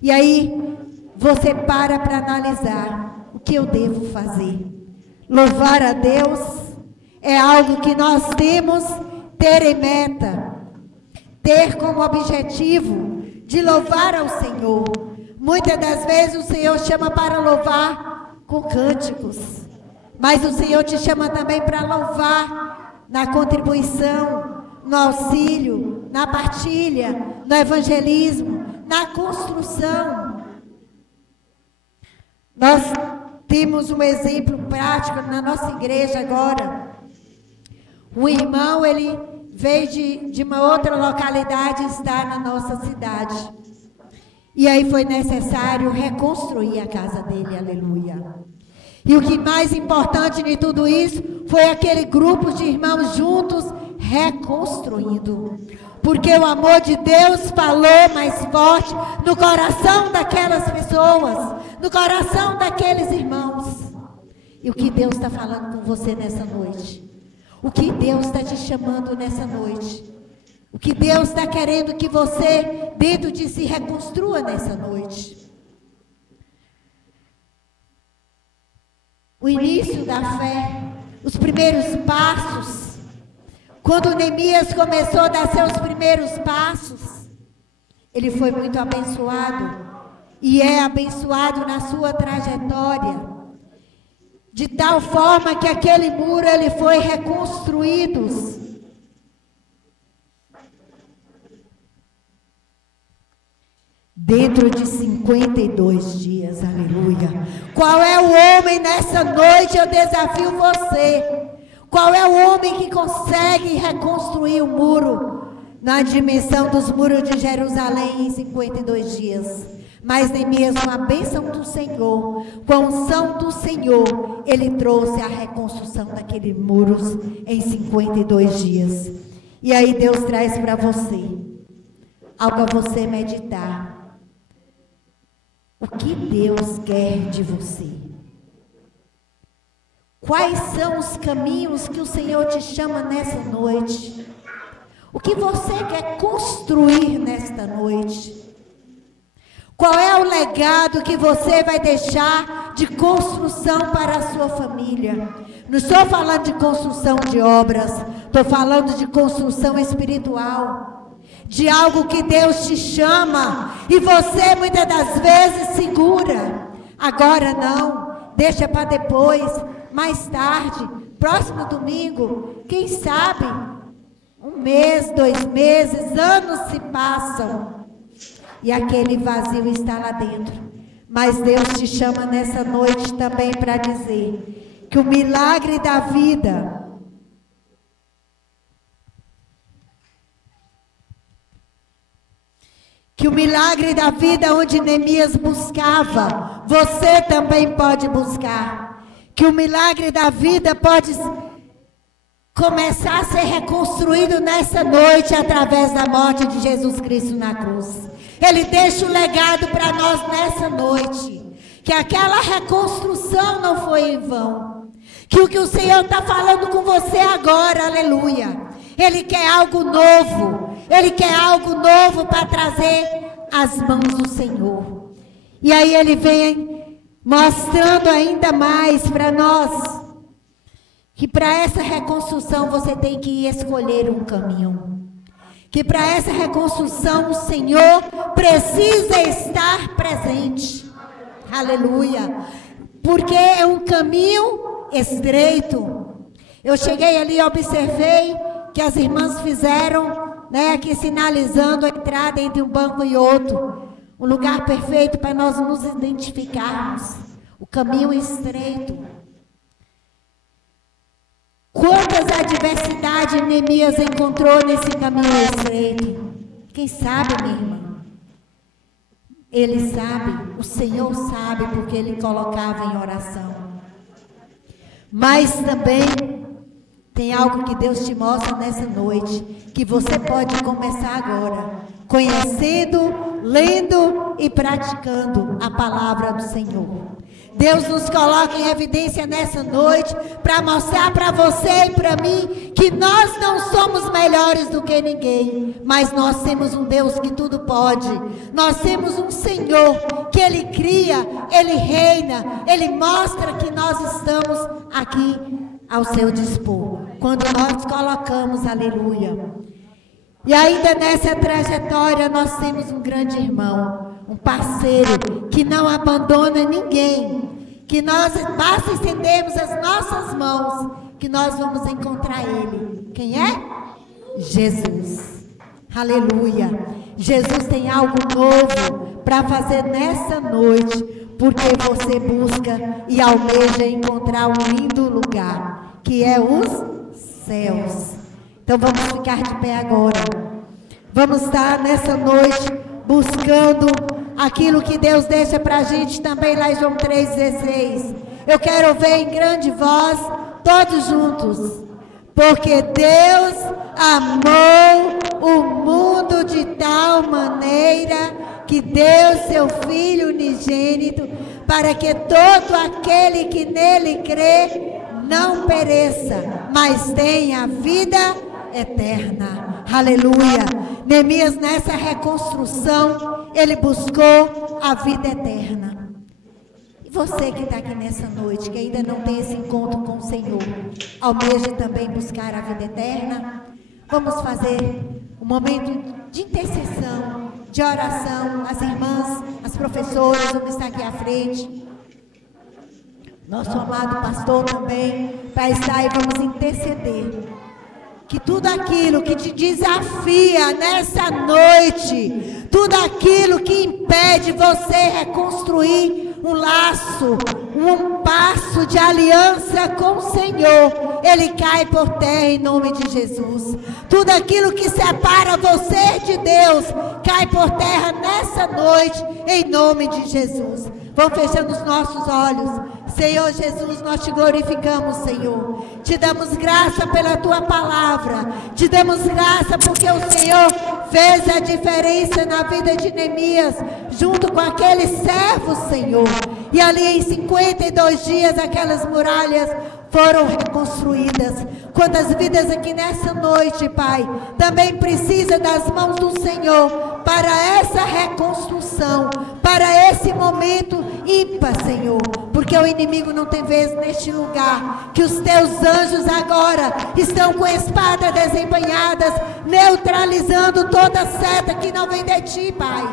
E aí você para analisar: o que eu devo fazer? Louvar a Deus é algo que nós temos ter em meta, ter como objetivo de louvar ao Senhor. Muitas das vezes o Senhor chama para louvar com cânticos, mas o Senhor te chama também para louvar na contribuição, no auxílio, na partilha, no evangelismo, na construção. Nós temos um exemplo prático na nossa igreja agora. Um irmão, ele veio de uma outra localidade e está na nossa cidade. E aí foi necessário reconstruir a casa dele, aleluia. E o que mais importante de tudo isso foi aquele grupo de irmãos juntos reconstruindo. Porque o amor de Deus falou mais forte no coração daquelas pessoas, no coração daqueles irmãos. E o que Deus está falando com você nessa noite? O que Deus está te chamando nessa noite? O que Deus está querendo que você, dentro de si, reconstrua nessa noite? O início da fé, os primeiros passos. Quando Neemias começou a dar seus primeiros passos, ele foi muito abençoado. E é abençoado na sua trajetória. De tal forma que aquele muro ele foi reconstruído. Dentro de 52 dias, aleluia. Qual é o homem nessa noite? Eu desafio você. Qual é o homem que consegue reconstruir o muro na dimensão dos muros de Jerusalém em 52 dias? Mas nem mesmo a bênção do Senhor, com a unção do Senhor, ele trouxe a reconstrução daqueles muros em 52 dias. E aí Deus traz para você algo a você meditar. O que Deus quer de você? Quais são os caminhos que o Senhor te chama nessa noite? O que você quer construir nesta noite? Qual é o legado que você vai deixar de construção para a sua família? Não estou falando de construção de obras, estou falando de construção espiritual. De algo que Deus te chama e você muitas das vezes segura. Agora não, deixa para depois, mais tarde, próximo domingo, quem sabe, 1 mês, 2 meses, anos se passam e aquele vazio está lá dentro. Mas Deus te chama nessa noite também para dizer que o milagre da vida, que o milagre da vida onde Neemias buscava, você também pode buscar. Que o milagre da vida pode começar a ser reconstruído nessa noite através da morte de Jesus Cristo na cruz. Ele deixa o legado para nós nessa noite. Que aquela reconstrução não foi em vão. Que o que o Senhor está falando com você agora, aleluia. Ele quer algo novo. Ele quer algo novo para trazer às mãos do Senhor. E aí ele vem mostrando ainda mais para nós que para essa reconstrução você tem que escolher um caminho. Que para essa reconstrução o Senhor precisa estar presente. Aleluia. Porque é um caminho estreito. Eu cheguei ali e observei que as irmãs fizeram, aqui sinalizando a entrada entre um banco e outro. Um lugar perfeito para nós nos identificarmos. O caminho estreito. Quantas adversidades Neemias encontrou nesse caminho estreito? Quem sabe, minha irmã? Ele sabe, o Senhor sabe, porque ele colocava em oração. Mas também tem algo que Deus te mostra nessa noite, que você pode começar agora, conhecendo, lendo e praticando a palavra do Senhor. Deus nos coloca em evidência nessa noite para mostrar para você e para mim que nós não somos melhores do que ninguém, mas nós temos um Deus que tudo pode. Nós temos um Senhor que Ele cria, Ele reina, Ele mostra que nós estamos aqui ao seu dispor, quando nós colocamos, aleluia. E ainda nessa trajetória nós temos um grande irmão, um parceiro que não abandona ninguém, que nós basta estendermos as nossas mãos, que nós vamos encontrar Ele. Quem é? Jesus. Aleluia. Jesus tem algo novo para fazer nessa noite, porque você busca e almeja encontrar um lindo lugar, que é os céus. Então vamos ficar de pé agora. Vamos estar nessa noite buscando aquilo que Deus deixa para a gente também lá em João 3,16. Eu quero ver em grande voz, todos juntos. Porque Deus amou o mundo de tal maneira que deu seu Filho unigênito, para que todo aquele que nele crê não pereça, mas tenha vida eterna. Aleluia. Neemias, nessa reconstrução, ele buscou a vida eterna. E você que está aqui nessa noite, que ainda não tem esse encontro com o Senhor, almeja também buscar a vida eterna? Vamos fazer um momento de intercessão, de oração. As irmãs, as professoras vão estar aqui à frente. Nosso amado pastor também vai estar e vamos interceder. Que tudo aquilo que te desafia nessa noite, tudo aquilo que impede você reconstruir um laço, um passo de aliança com o Senhor, ele cai por terra em nome de Jesus. Tudo aquilo que separa você de Deus, cai por terra nessa noite em nome de Jesus. Vamos fechando os nossos olhos. Senhor Jesus, nós te glorificamos, Senhor. Te damos graça pela tua palavra. Te damos graça porque o Senhor fez a diferença na vida de Neemias, junto com aqueles servos, Senhor. E ali em 52 dias aquelas muralhas foram reconstruídas. Quantas vidas aqui nessa noite, Pai, também precisa das mãos do Senhor para essa reconstrução, para esse momento ímpar, Senhor, porque o inimigo não tem vez neste lugar. Que os teus anjos agora estão com a espada desembanhadas, neutralizando toda seta que não vem de ti, Pai.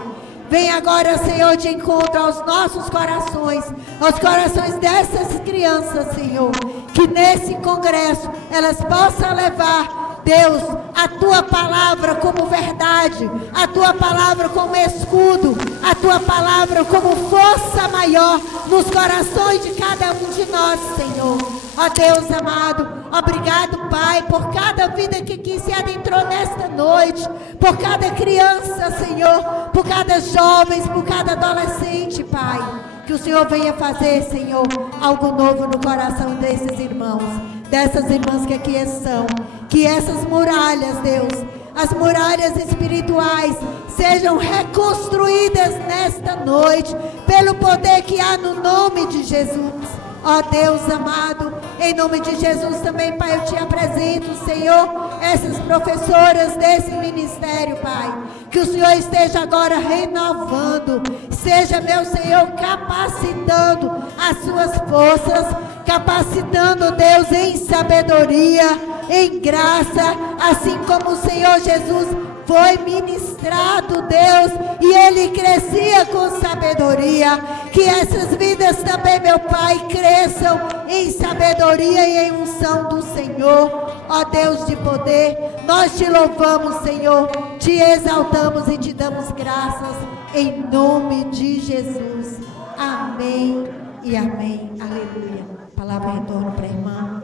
Vem agora, Senhor, de encontro aos nossos corações, aos corações dessas crianças, Senhor, que nesse congresso elas possam levar, Deus, a tua palavra como verdade, a tua palavra como escudo, a tua palavra como força maior nos corações de cada um de nós, Senhor. Ó Deus amado, obrigado, Pai, por cada vida que aqui se adentrou nesta noite, por cada criança, Senhor, por cada jovem, por cada adolescente, Pai. Que o Senhor venha fazer, Senhor, algo novo no coração desses irmãos, dessas irmãs que aqui estão. Que essas muralhas, Deus, as muralhas espirituais, sejam reconstruídas nesta noite, pelo poder que há no nome de Jesus. Ó Deus amado, em nome de Jesus também, Pai, eu te apresento, Senhor, essas professoras desse ministério, Pai. Que o Senhor esteja agora renovando, seja, meu Senhor, capacitando as suas forças, capacitando, Deus, em sabedoria, em graça, assim como o Senhor Jesus foi ministrado, Deus, e ele crescia com sabedoria. Que essas vidas também, meu Pai, cresçam em sabedoria e em unção do Senhor. Ó Deus de poder, nós te louvamos, Senhor, te exaltamos e te damos graças em nome de Jesus. Amém e amém. Aleluia. Palavra retorno para a irmã.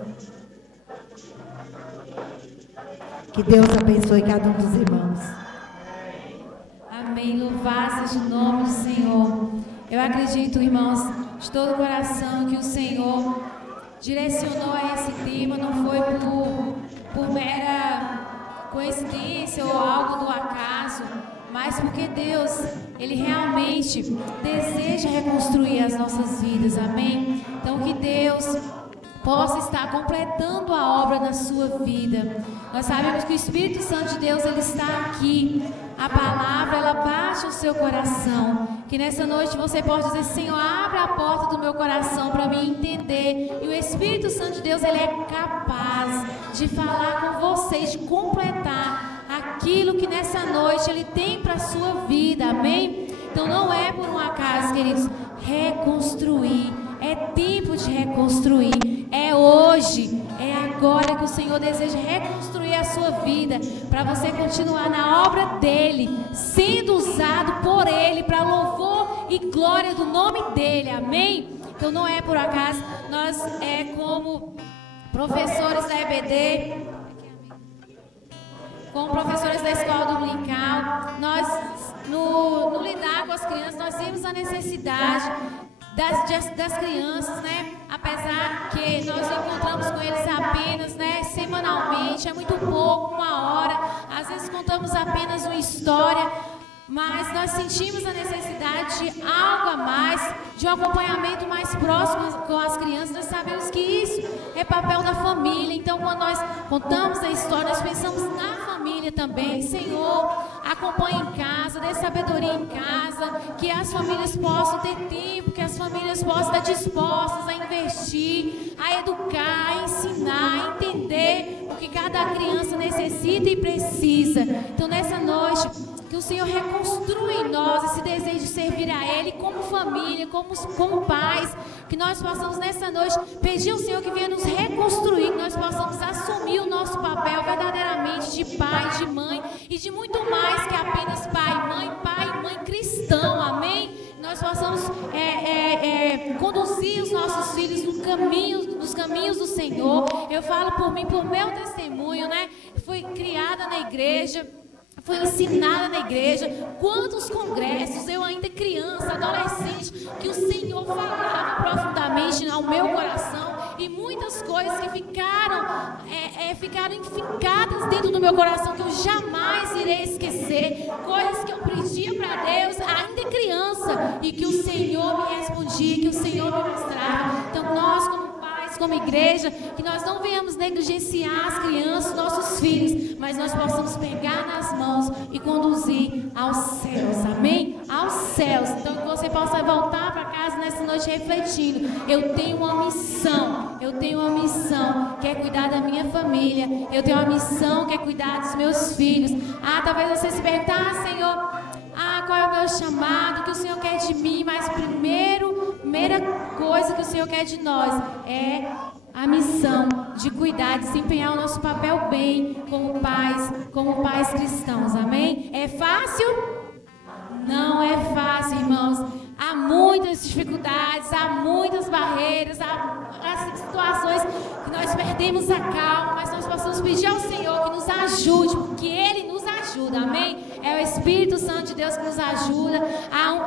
Que Deus abençoe cada um dos irmãos. Amém. Louvado seja o nome do Senhor. Eu acredito, irmãos, de todo o coração, que o Senhor direcionou a esse tema, não foi por mera coincidência ou algo do acaso, mas porque Deus, Ele realmente deseja reconstruir as nossas vidas, amém? Então que Deus possa estar completando a obra na sua vida. Nós sabemos que o Espírito Santo de Deus, ele está aqui. A palavra, ela baixa o seu coração. Que nessa noite você possa dizer: Senhor, abre a porta do meu coração para me entender. E o Espírito Santo de Deus, ele é capaz de falar com você, de completar aquilo que nessa noite ele tem para a sua vida, amém? Então não é por um acaso, queridos, reconstruir. É tempo de reconstruir. É hoje, é agora que o Senhor deseja reconstruir a sua vida, para você continuar na obra dEle, sendo usado por Ele, para louvor e glória do nome dEle, amém? Então não é por acaso, nós como professores da EBD, como professores da escola dominical, nós no lidar com as crianças, nós vimos a necessidade das crianças, né? Apesar que nós encontramos com eles apenas, né, semanalmente, é muito pouco, uma hora, às vezes contamos apenas uma história, mas nós sentimos a necessidade de algo a mais, de um acompanhamento mais próximo com as crianças. Nós sabemos que isso é papel da família. Então, quando nós contamos a história, nós pensamos na família também. Senhor, acompanhe em casa, dê sabedoria em casa, que as famílias possam ter tempo, que as famílias possam estar dispostas a investir, a educar, a ensinar, a entender o que cada criança necessita e precisa. Então, nessa noite, que o Senhor reconstrua em nós esse desejo de servir a Ele como família, como pais, que nós possamos nessa noite pedir ao Senhor que venha nos reconstruir, que nós possamos assumir o nosso papel verdadeiramente de pai, de mãe e de muito mais que apenas pai e mãe cristão, amém? Nós possamos conduzir os nossos filhos nos caminhos do Senhor. Eu falo por mim, por meu testemunho, né? Fui criada na igreja, fui ensinada na igreja. Quantos congressos, eu ainda criança, adolescente, que o Senhor falava profundamente ao meu coração, e muitas coisas que ficaram enfincadas dentro do meu coração, que eu jamais irei esquecer, coisas que eu pedia para Deus ainda criança, e que o Senhor me respondia, que o Senhor me mostrava. Então nós, como igreja, que nós não venhamos negligenciar as crianças, nossos filhos, mas nós possamos pegar nas mãos e conduzir aos céus, amém? Aos céus. Então que você possa voltar para casa nessa noite refletindo: eu tenho uma missão, que é cuidar da minha família, eu tenho uma missão que é cuidar dos meus filhos. Talvez você se pergunte: Senhor, qual é o meu chamado, que o Senhor quer de mim? Mas primeira coisa que o Senhor quer de nós é a missão de cuidar, de desempenhar o nosso papel bem como pais cristãos, amém? É fácil? Não é fácil, irmãos. Há muitas dificuldades, há muitas barreiras, há situações que nós perdemos a calma, mas nós possamos pedir ao Senhor que nos ajude, porque Ele nos ajuda, amém? É o Espírito Santo de Deus que nos ajuda.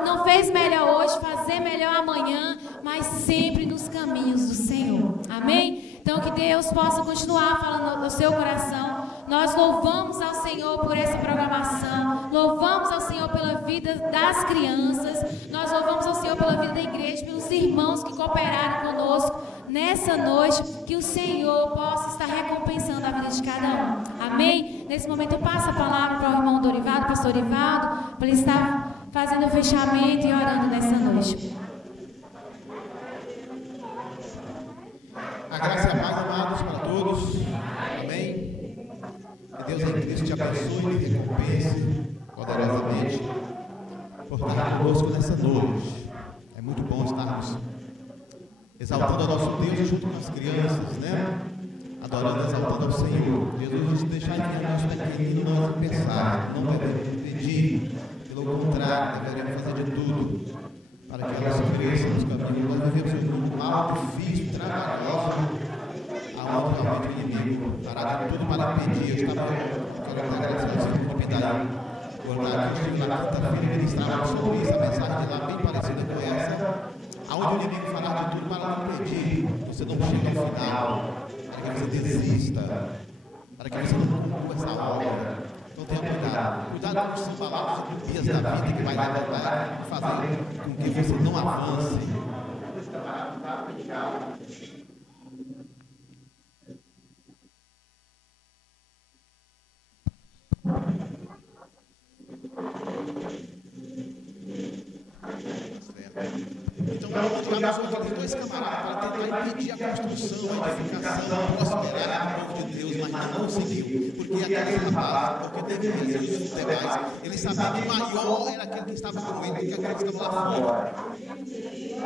Não fez melhor hoje, fazer melhor amanhã, mas sempre nos caminhos do Senhor, amém? Então que Deus possa continuar falando no seu coração. Nós louvamos ao Senhor por essa programação, louvamos ao Senhor pela vida das crianças, nós louvamos ao Senhor pela vida da igreja, pelos irmãos que cooperaram conosco nessa noite, que o Senhor possa estar recompensando a vida de cada um, amém? Nesse momento eu passo a palavra para o irmão Dorivaldo, pastor Dorivaldo, para ele estar fazendo o fechamento e orando nessa noite. A graça e a paz, amados, para todos, amém? Que Deus em Cristo te abençoe e recompense poderosamente por estar conosco nessa noite. É muito bom estarmos exaltando ao nosso Deus junto com as crianças, né? Adorando e exaltando ao Senhor. Jesus nos deixar crianças pequeninos nós pensar, não devemos pedir, pelo contrário, devemos fazer de tudo para que elas cresçam nos caminhos. Nós vivemos em um mundo mal, difícil, trabalhoso, aonde realmente o inimigo fará de tudo para pedir. Eu quero agradecer ao Senhor por me dar na quinta-feira ministrava sobre isso, a mensagem de lá bem parecida com essa, aonde o inimigo fará de tudo para não pedir, você não chega ao final, para que você desista, para que você não conclua essa obra. Então tenha cuidado. Cuidado com os palavras impias da vida que vai levantar e fazer com que você não avance. Então, vamos dois camaradas para tentar impedir a construção, a edificação, prosperar o povo de Deus, mas não conseguiu. Porque aqueles rapazes, porque devia ser os demais, eles sabiam que o maior era aquele que estava com ele do que aquele que estava lá fora.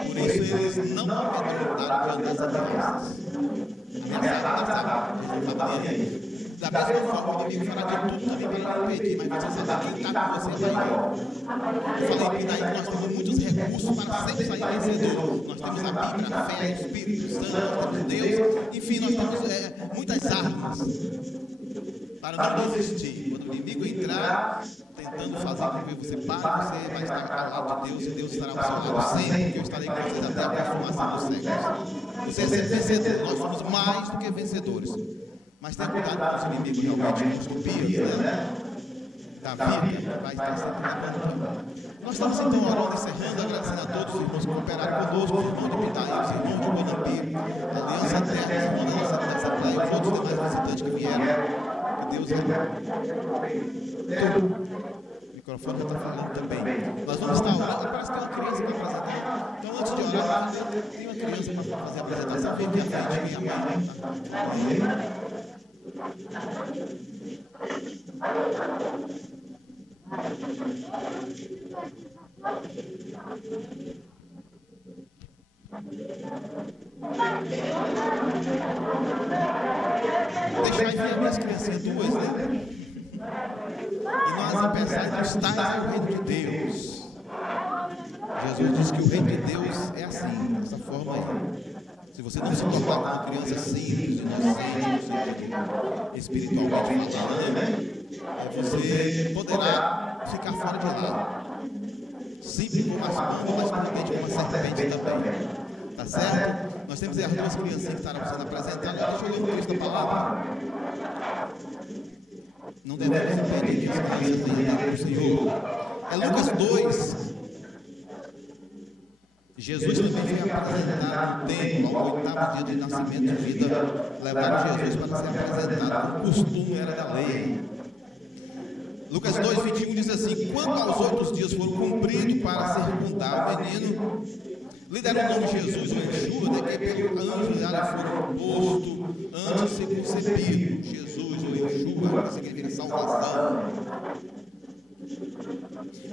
Por isso, eles não amedrontaram diante das ameaças. Da mesma forma, o inimigo fará de tudo também para impedir, mas você sabe que quem está com você é maior. Eu falei que daí nós temos muitos recursos para sempre sair vencedor. Nós temos a Bíblia, a fé, o Espírito Santo, nós temos Deus, enfim, nós temos muitas armas para não desistir. Quando o inimigo entrar, tentando fazer com que você pare, você vai estar ao lado de Deus e Deus estará ao seu lado sempre, porque eu estarei com vocês até a consumação dos séculos. Você é vencedor, nós somos mais do que vencedores. Mas tenha cuidado com os inimigos realmente, com os copias, né? Da vida, vai estar sempre levantando. Nós estamos então orando, encerrando, agradecendo a todos os irmãos que cooperaram conosco, os irmãos de Pitaí, os irmãos de Guanambi, a Aliança Terra, os irmãos da nossa Assembleia, os outros demais visitantes que vieram. Que Deus o microfone já está falando também. Nós vamos estar orando, parece que tem uma criança para apresentar. Então, antes de orar, tem uma criança para fazer a apresentação. Vem aqui à frente, vem a mãe. Deixa aí ver minhas criancinhas duas, né? E nós, apesar de estar no reino de Deus, Jesus disse que o reino de Deus é assim, dessa forma aí. Se você não se tornar uma criança simples, inocente, espiritualmente falando, você poderá ficar fora de lado. Simples como as mãos, mas prudente como a serpente também. Tá certo? Nós temos aí as duas criancinhas que estarão sendo apresentadas. Deixa eu ler o texto da palavra. Não devemos impedir que as crianças tenham o Senhor. É Lucas 2. Jesus também foi apresentado no templo, ao 8º dia de nascimento de vida. Levaram Jesus para ser apresentado, como o costume era da lei. Lucas 2, 21 diz assim: quando aos 8 dias foram cumpridos para circundar o menino, lhe deram o nome Jesus, o Yeshua, de que pelo anjo já foram posto antes de ser concebido. Jesus, o Yeshua, que significa salvação.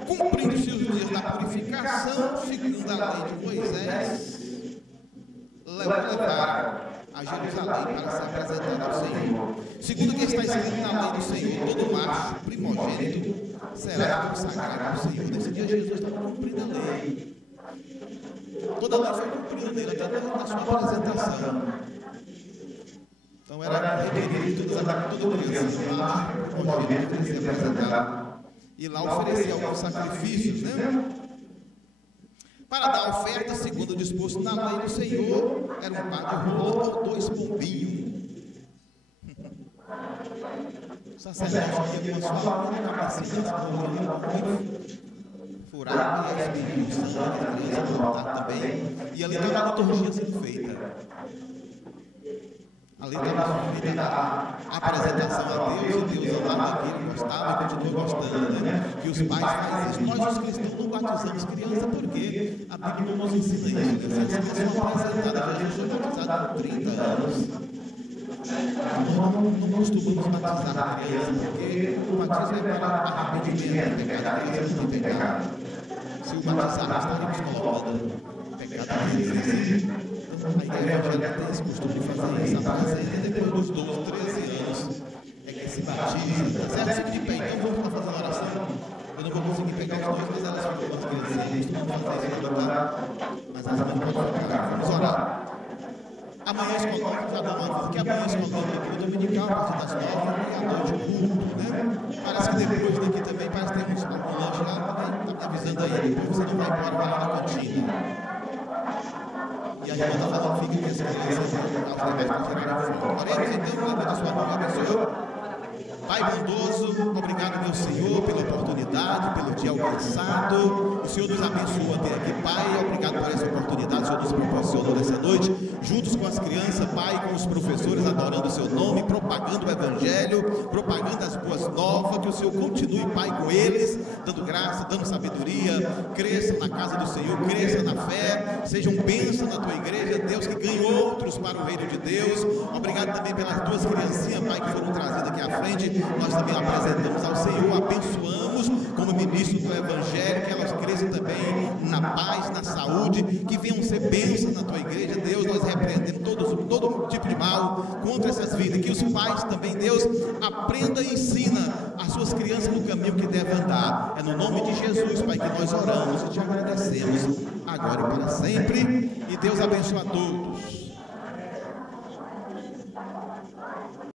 Cumprindo-se os dias da purificação, segundo a lei de Moisés, levaram a Jerusalém para ser apresentado ao Senhor. Segundo o que está escrito na lei do Senhor, todo macho primogênito será consagrado ao Senhor. Nesse dia Jesus estava cumprindo a lei. Toda a lei foi cumprida nele, até na sua apresentação. Então era requerido que toda criança macho primogênito devia ser apresentado. E lá oferecia alguns sacrifícios, né? Para dar oferta, segundo o disposto na lei do Senhor, era um par de rola ou 2 pombinhos. O sacerdote ia com a sua mão na cabecinha das pombinhas, furava e expedia o sangue da criança no altar também. E ali toda a liturgia sendo feita. Ali estava feita a apresentação a Deus, e Deus amava aquilo, gostava e continua gostando, né? Que os pais fazem isso. Nós, os cristãos, não batizamos criança porque a Bíblia não nos ensina isso. Né? As crianças são apresentadas, Jesus foi batizado com 30 anos. Não costumamos batizar a criança porque o batismo é para arrependimento do pecado. A criança não tem pecado. Se o batizar, estaríamos colocando pecado nele. A igreja evangélica tem esse costume de fazer isso, apresenta depois dos 12, 13 anos é que se batiza, tá certo? Fique de pé, então vamos estar fazendo oração. Eu não vou conseguir pegar os dois, mas elas ficam com as criancinhas, costumam fazer isso no lugar, mas as mães podem ficar. Vamos orar. Amanhã escolhemos, já dá uma aviso que amanhã escolhemos o culto dominical, a partir das 9 e à noite o culto, né? Parece que depois daqui também, parece que temos algum lanche lá, também está me avisando aí, depois você não vai embora, vai lá na cantina. E a irmã está falando, fica com as crianças aos demais para tirar a fome. Oremos então, levanta a sua mão, abençoe. Pai bondoso, obrigado aqui alcançado. O Senhor nos abençoa até aqui, Pai. Obrigado por essa oportunidade, o Senhor nos proporcionou nessa noite, juntos com as crianças, Pai, com os professores, adorando o seu nome, propagando o Evangelho, propagando as boas novas. Que o Senhor continue, Pai, com eles, dando graça, dando sabedoria. Cresça na casa do Senhor, cresça na fé, sejam bênção na tua igreja, Deus, que ganhe outros para o reino de Deus. Obrigado também pelas duas criancinhas, Pai, que foram trazidas aqui à frente. Nós também apresentamos ao Senhor, abençoamos como ministro do Evangelho, que elas cresçam também na paz, na saúde, que venham ser bênçãos na tua igreja, Deus. Nós repreendemos todo tipo de mal contra essas vidas, que os pais também, Deus, aprenda e ensina as suas crianças no caminho que devem andar. É no nome de Jesus, Pai, que nós oramos e te agradecemos agora e para sempre. E Deus abençoe a todos.